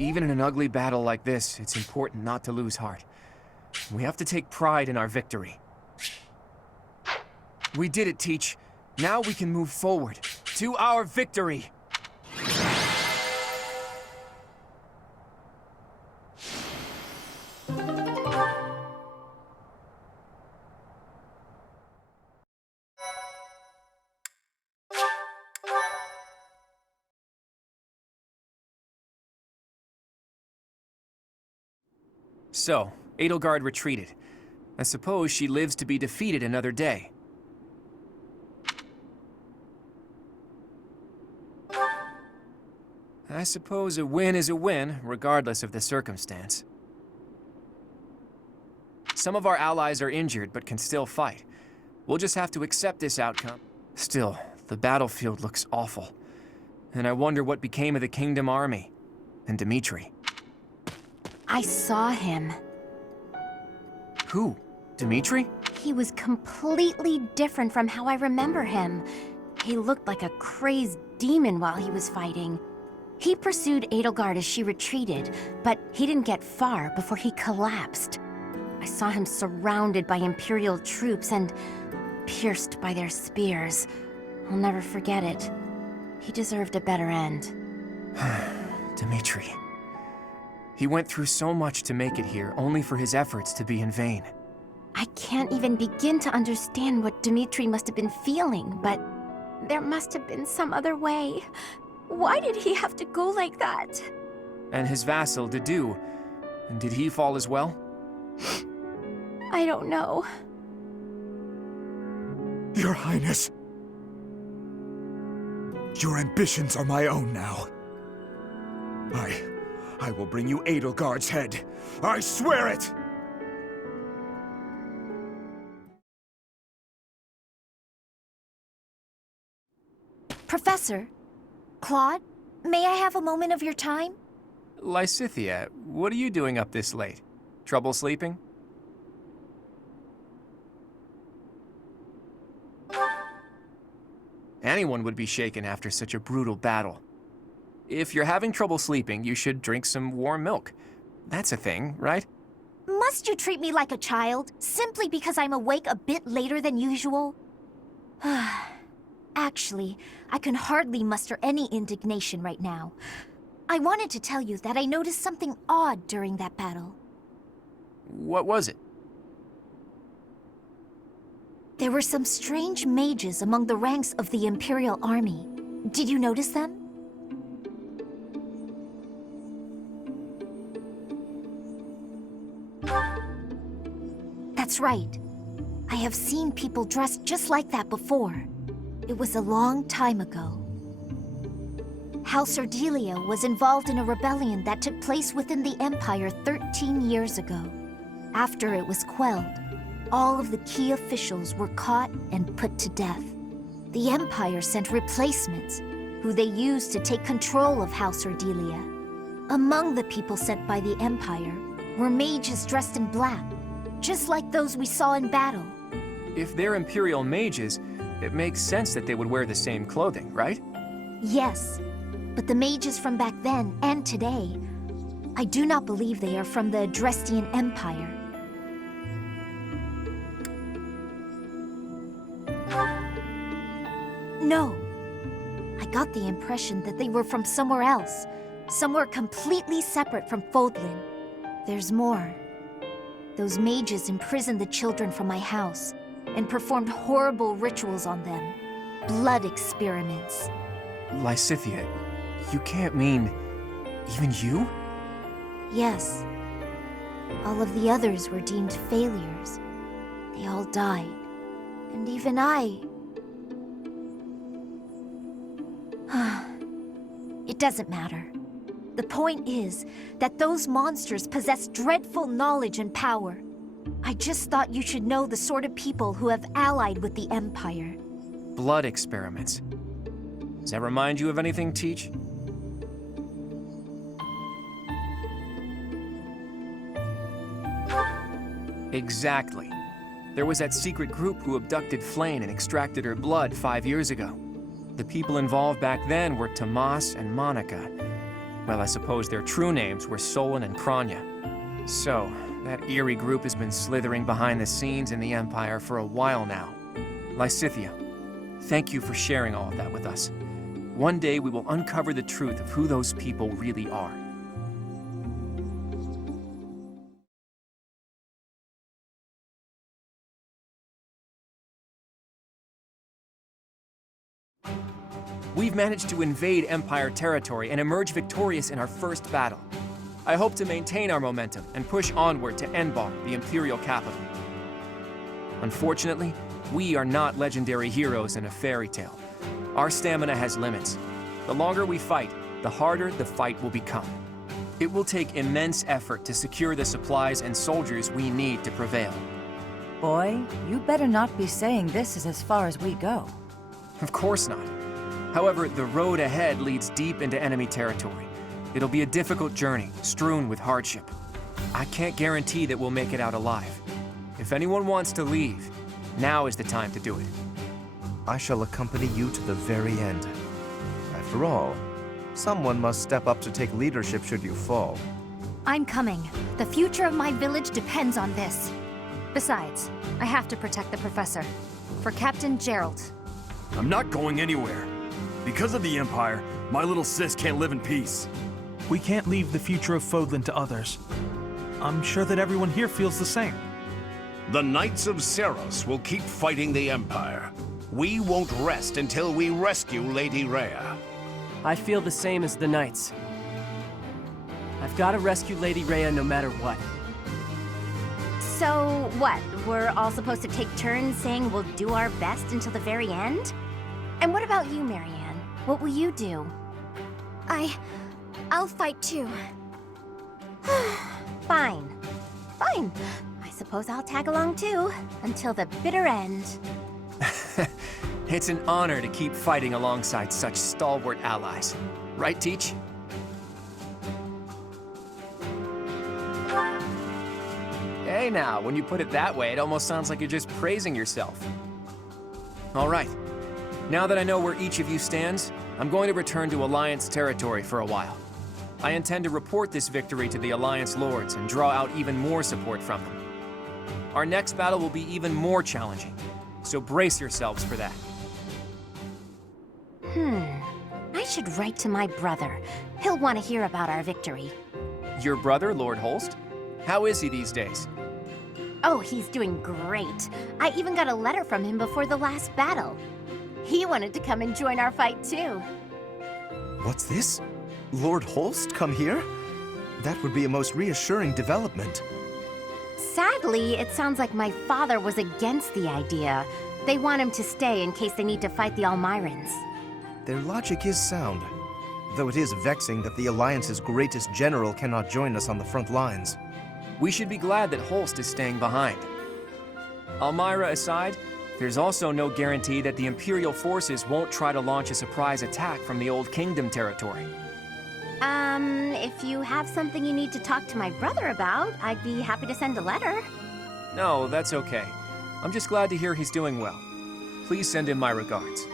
Even in an ugly battle like this, it's important not to lose heart. We have to take pride in our victory. We did it, Teach. Now we can move forward to our victory! So, Edelgard retreated. I suppose she lives to be defeated another day. I suppose a win is a win, regardless of the circumstance. Some of our allies are injured, but can still fight. We'll just have to accept this outcome. Still, the battlefield looks awful. And I wonder what became of the Kingdom Army. And Dimitri. I saw him. Who? Dimitri? He was completely different from how I remember him. He looked like a crazed demon while he was fighting. He pursued Edelgard as she retreated, but he didn't get far before he collapsed. I saw him surrounded by Imperial troops and pierced by their spears. I'll never forget it. He deserved a better end. Dimitri. He went through so much to make it here, only for his efforts to be in vain. I can't even begin to understand what Dimitri must have been feeling, but there must have been some other way. Why did he have to go like that? And his vassal, Dedu. And did he fall as well? I don't know. Your Highness. Your ambitions are my own now. I will bring you Edelgard's head. I swear it! Professor, Claude, may I have a moment of your time? Lysithea, what are you doing up this late? Trouble sleeping? Anyone would be shaken after such a brutal battle. If you're having trouble sleeping, you should drink some warm milk. That's a thing, right? Must you treat me like a child, simply because I'm awake a bit later than usual? Actually, I can hardly muster any indignation right now. I wanted to tell you that I noticed something odd during that battle. What was it? There were some strange mages among the ranks of the Imperial Army. Did you notice them? That's right. I have seen people dressed just like that before. It was a long time ago. House Ardelia was involved in a rebellion that took place within the Empire 13 years ago. After it was quelled, all of the key officials were caught and put to death. The Empire sent replacements, who they used to take control of House Ardelia. Among the people sent by the Empire were mages dressed in black, just like those we saw in battle. If they're Imperial mages, it makes sense that they would wear the same clothing, right? Yes, but the mages from back then and today, I do not believe they are from the Adrestian Empire. No. I got the impression that they were from somewhere else, somewhere completely separate from Fodlan. There's more. Those mages imprisoned the children from my house and performed horrible rituals on them. Blood experiments. Lysithea, you can't mean... even you? Yes. All of the others were deemed failures. They all died. And even I... It doesn't matter. The point is that those monsters possess dreadful knowledge and power. I just thought you should know the sort of people who have allied with the Empire. Blood experiments. Does that remind you of anything, Teach? Exactly. There was that secret group who abducted Flayn and extracted her blood 5 years ago. The people involved back then were Tomas and Monica. Well, I suppose their true names were Solon and Kranya. So, that eerie group has been slithering behind the scenes in the Empire for a while now. Lysithea, thank you for sharing all of that with us. One day we will uncover the truth of who those people really are. We've managed to invade Empire territory and emerge victorious in our first battle. I hope to maintain our momentum and push onward to Enbar, the Imperial capital. Unfortunately, we are not legendary heroes in a fairy tale. Our stamina has limits. The longer we fight, the harder the fight will become. It will take immense effort to secure the supplies and soldiers we need to prevail. Boy, you better not be saying this is as far as we go. Of course not. However, the road ahead leads deep into enemy territory. It'll be a difficult journey, strewn with hardship. I can't guarantee that we'll make it out alive. If anyone wants to leave, now is the time to do it. I shall accompany you to the very end. After all, someone must step up to take leadership should you fall. I'm coming. The future of my village depends on this. Besides, I have to protect the professor. For Captain Gerald. I'm not going anywhere. Because of the Empire, my little sis can't live in peace. We can't leave the future of Fodlan to others. I'm sure that everyone here feels the same. The Knights of Seros will keep fighting the Empire. We won't rest until we rescue Lady Rhea. I feel the same as the Knights. I've got to rescue Lady Rhea no matter what. So, what? We're all supposed to take turns saying we'll do our best until the very end? And what about you, Marianne? What will you do? I'll fight too. Fine. Fine. I suppose I'll tag along too, until the bitter end. It's an honor to keep fighting alongside such stalwart allies. Right, Teach? Hey now, when you put it that way, it almost sounds like you're just praising yourself. All right. Now that I know where each of you stands, I'm going to return to Alliance territory for a while. I intend to report this victory to the Alliance Lords and draw out even more support from them. Our next battle will be even more challenging, so brace yourselves for that. I should write to my brother. He'll want to hear about our victory. Your brother, Lord Holst? How is he these days? Oh, he's doing great. I even got a letter from him before the last battle. He wanted to come and join our fight too. What's this? Lord Holst come here? That would be a most reassuring development. Sadly, it sounds like my father was against the idea. They want him to stay in case they need to fight the Almirans. Their logic is sound, though it is vexing that the Alliance's greatest general cannot join us on the front lines. We should be glad that Holst is staying behind. Almira aside, there's also no guarantee that the Imperial forces won't try to launch a surprise attack from the Old Kingdom territory. If you have something you need to talk to my brother about, I'd be happy to send a letter. No, that's okay. I'm just glad to hear he's doing well. Please send him my regards.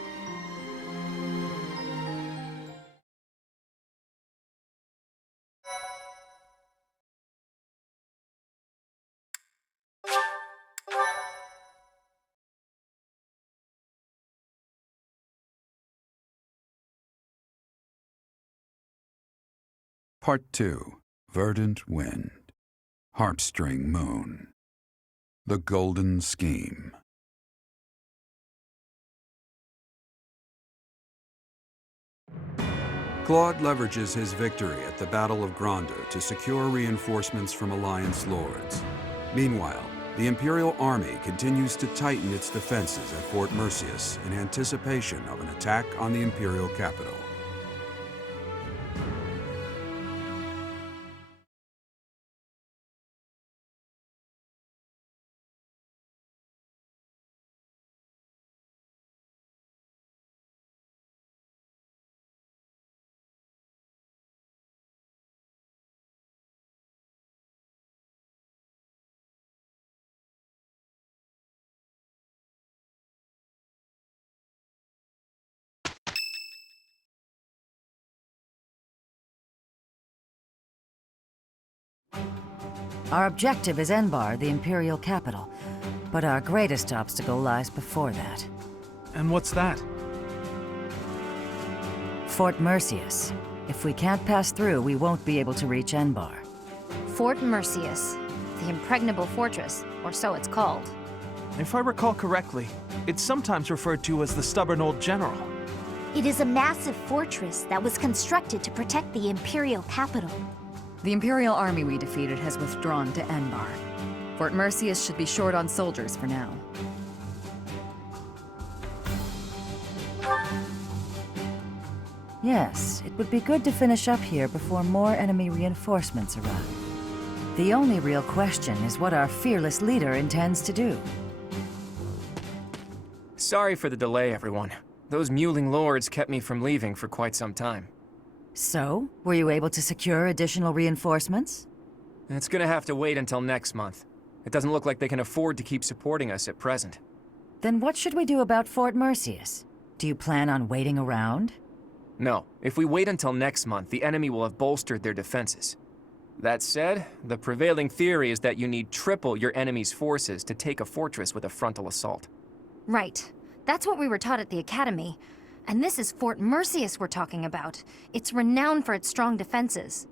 Part 2. Verdant Wind. Heartstring Moon. The Golden Scheme. Claude leverages his victory at the Battle of Granda to secure reinforcements from Alliance Lords. Meanwhile, the Imperial Army continues to tighten its defenses at Fort Merceus in anticipation of an attack on the Imperial capital. Our objective is Enbar, the Imperial capital, but our greatest obstacle lies before that. And what's that? Fort Merceus. If we can't pass through, we won't be able to reach Enbar. Fort Merceus, the impregnable fortress, or so it's called. If I recall correctly, it's sometimes referred to as the Stubborn Old General. It is a massive fortress that was constructed to protect the Imperial capital. The Imperial army we defeated has withdrawn to Enbar. Fort Mercius should be short on soldiers for now. Yes, it would be good to finish up here before more enemy reinforcements arrive. The only real question is what our fearless leader intends to do. Sorry for the delay, everyone. Those mewling lords kept me from leaving for quite some time. So, were you able to secure additional reinforcements? It's gonna have to wait until next month. It doesn't look like they can afford to keep supporting us at present. Then what should we do about Fort Mercius? Do you plan on waiting around? No. If we wait until next month, the enemy will have bolstered their defenses. That said, the prevailing theory is that you need triple your enemy's forces to take a fortress with a frontal assault. Right. That's what we were taught at the academy. And this is Fort Mercius we're talking about. It's renowned for its strong defenses.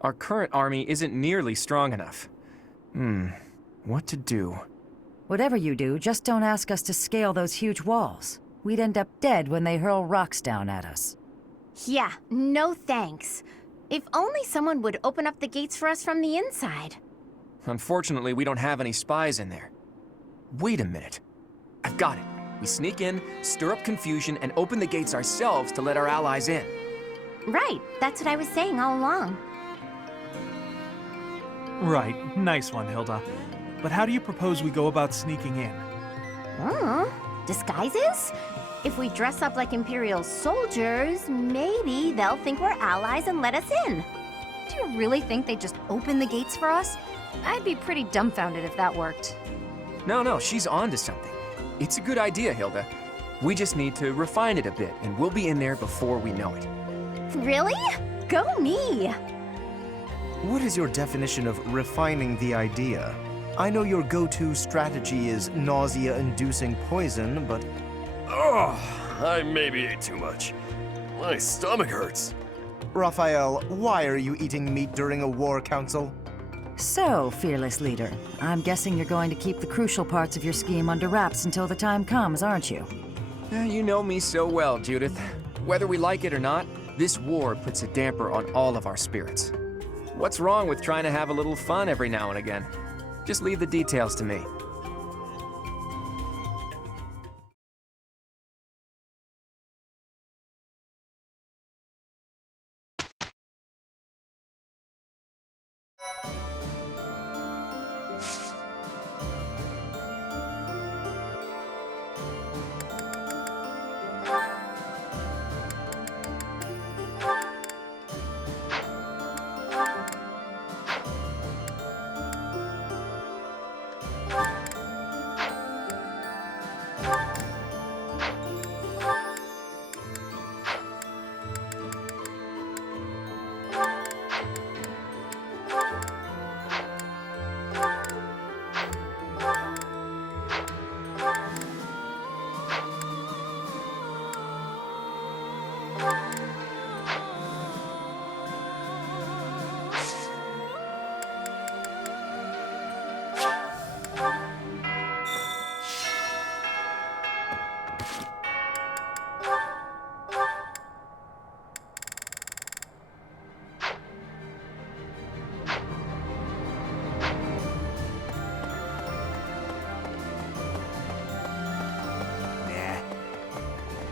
Our current army isn't nearly strong enough. What to do? Whatever you do, just don't ask us to scale those huge walls. We'd end up dead when they hurl rocks down at us. Yeah, no thanks. If only someone would open up the gates for us from the inside. Unfortunately, we don't have any spies in there. Wait a minute. I've got it. We sneak in, stir up confusion, and open the gates ourselves to let our allies in. Right, that's what I was saying all along. Right, nice one, Hilda. But how do you propose we go about sneaking in? Disguises? If we dress up like Imperial soldiers, maybe they'll think we're allies and let us in. Do you really think they'd just open the gates for us? I'd be pretty dumbfounded if that worked. No, she's onto something. It's a good idea, Hilda. We just need to refine it a bit, and we'll be in there before we know it. Really? Go me! What is your definition of refining the idea? I know your go-to strategy is nausea-inducing poison, but... Oh, I maybe ate too much. My stomach hurts. Raphael, why are you eating meat during a war council? So, fearless leader, I'm guessing you're going to keep the crucial parts of your scheme under wraps until the time comes, aren't you? You know me so well, Judith. Whether we like it or not, this war puts a damper on all of our spirits. What's wrong with trying to have a little fun every now and again? Just leave the details to me.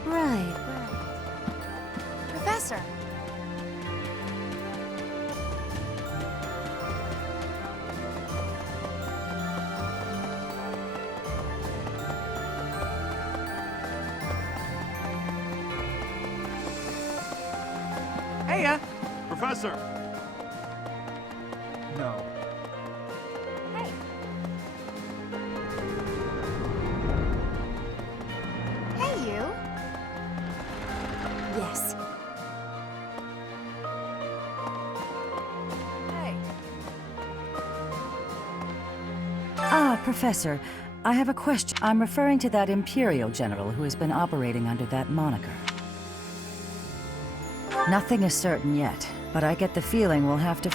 Right. Professor! Heya! Professor! No. Hey, you! Yes. Ah, Professor, I have a question. I'm referring to that Imperial general who has been operating under that moniker. Nothing is certain yet, but I get the feeling we'll have to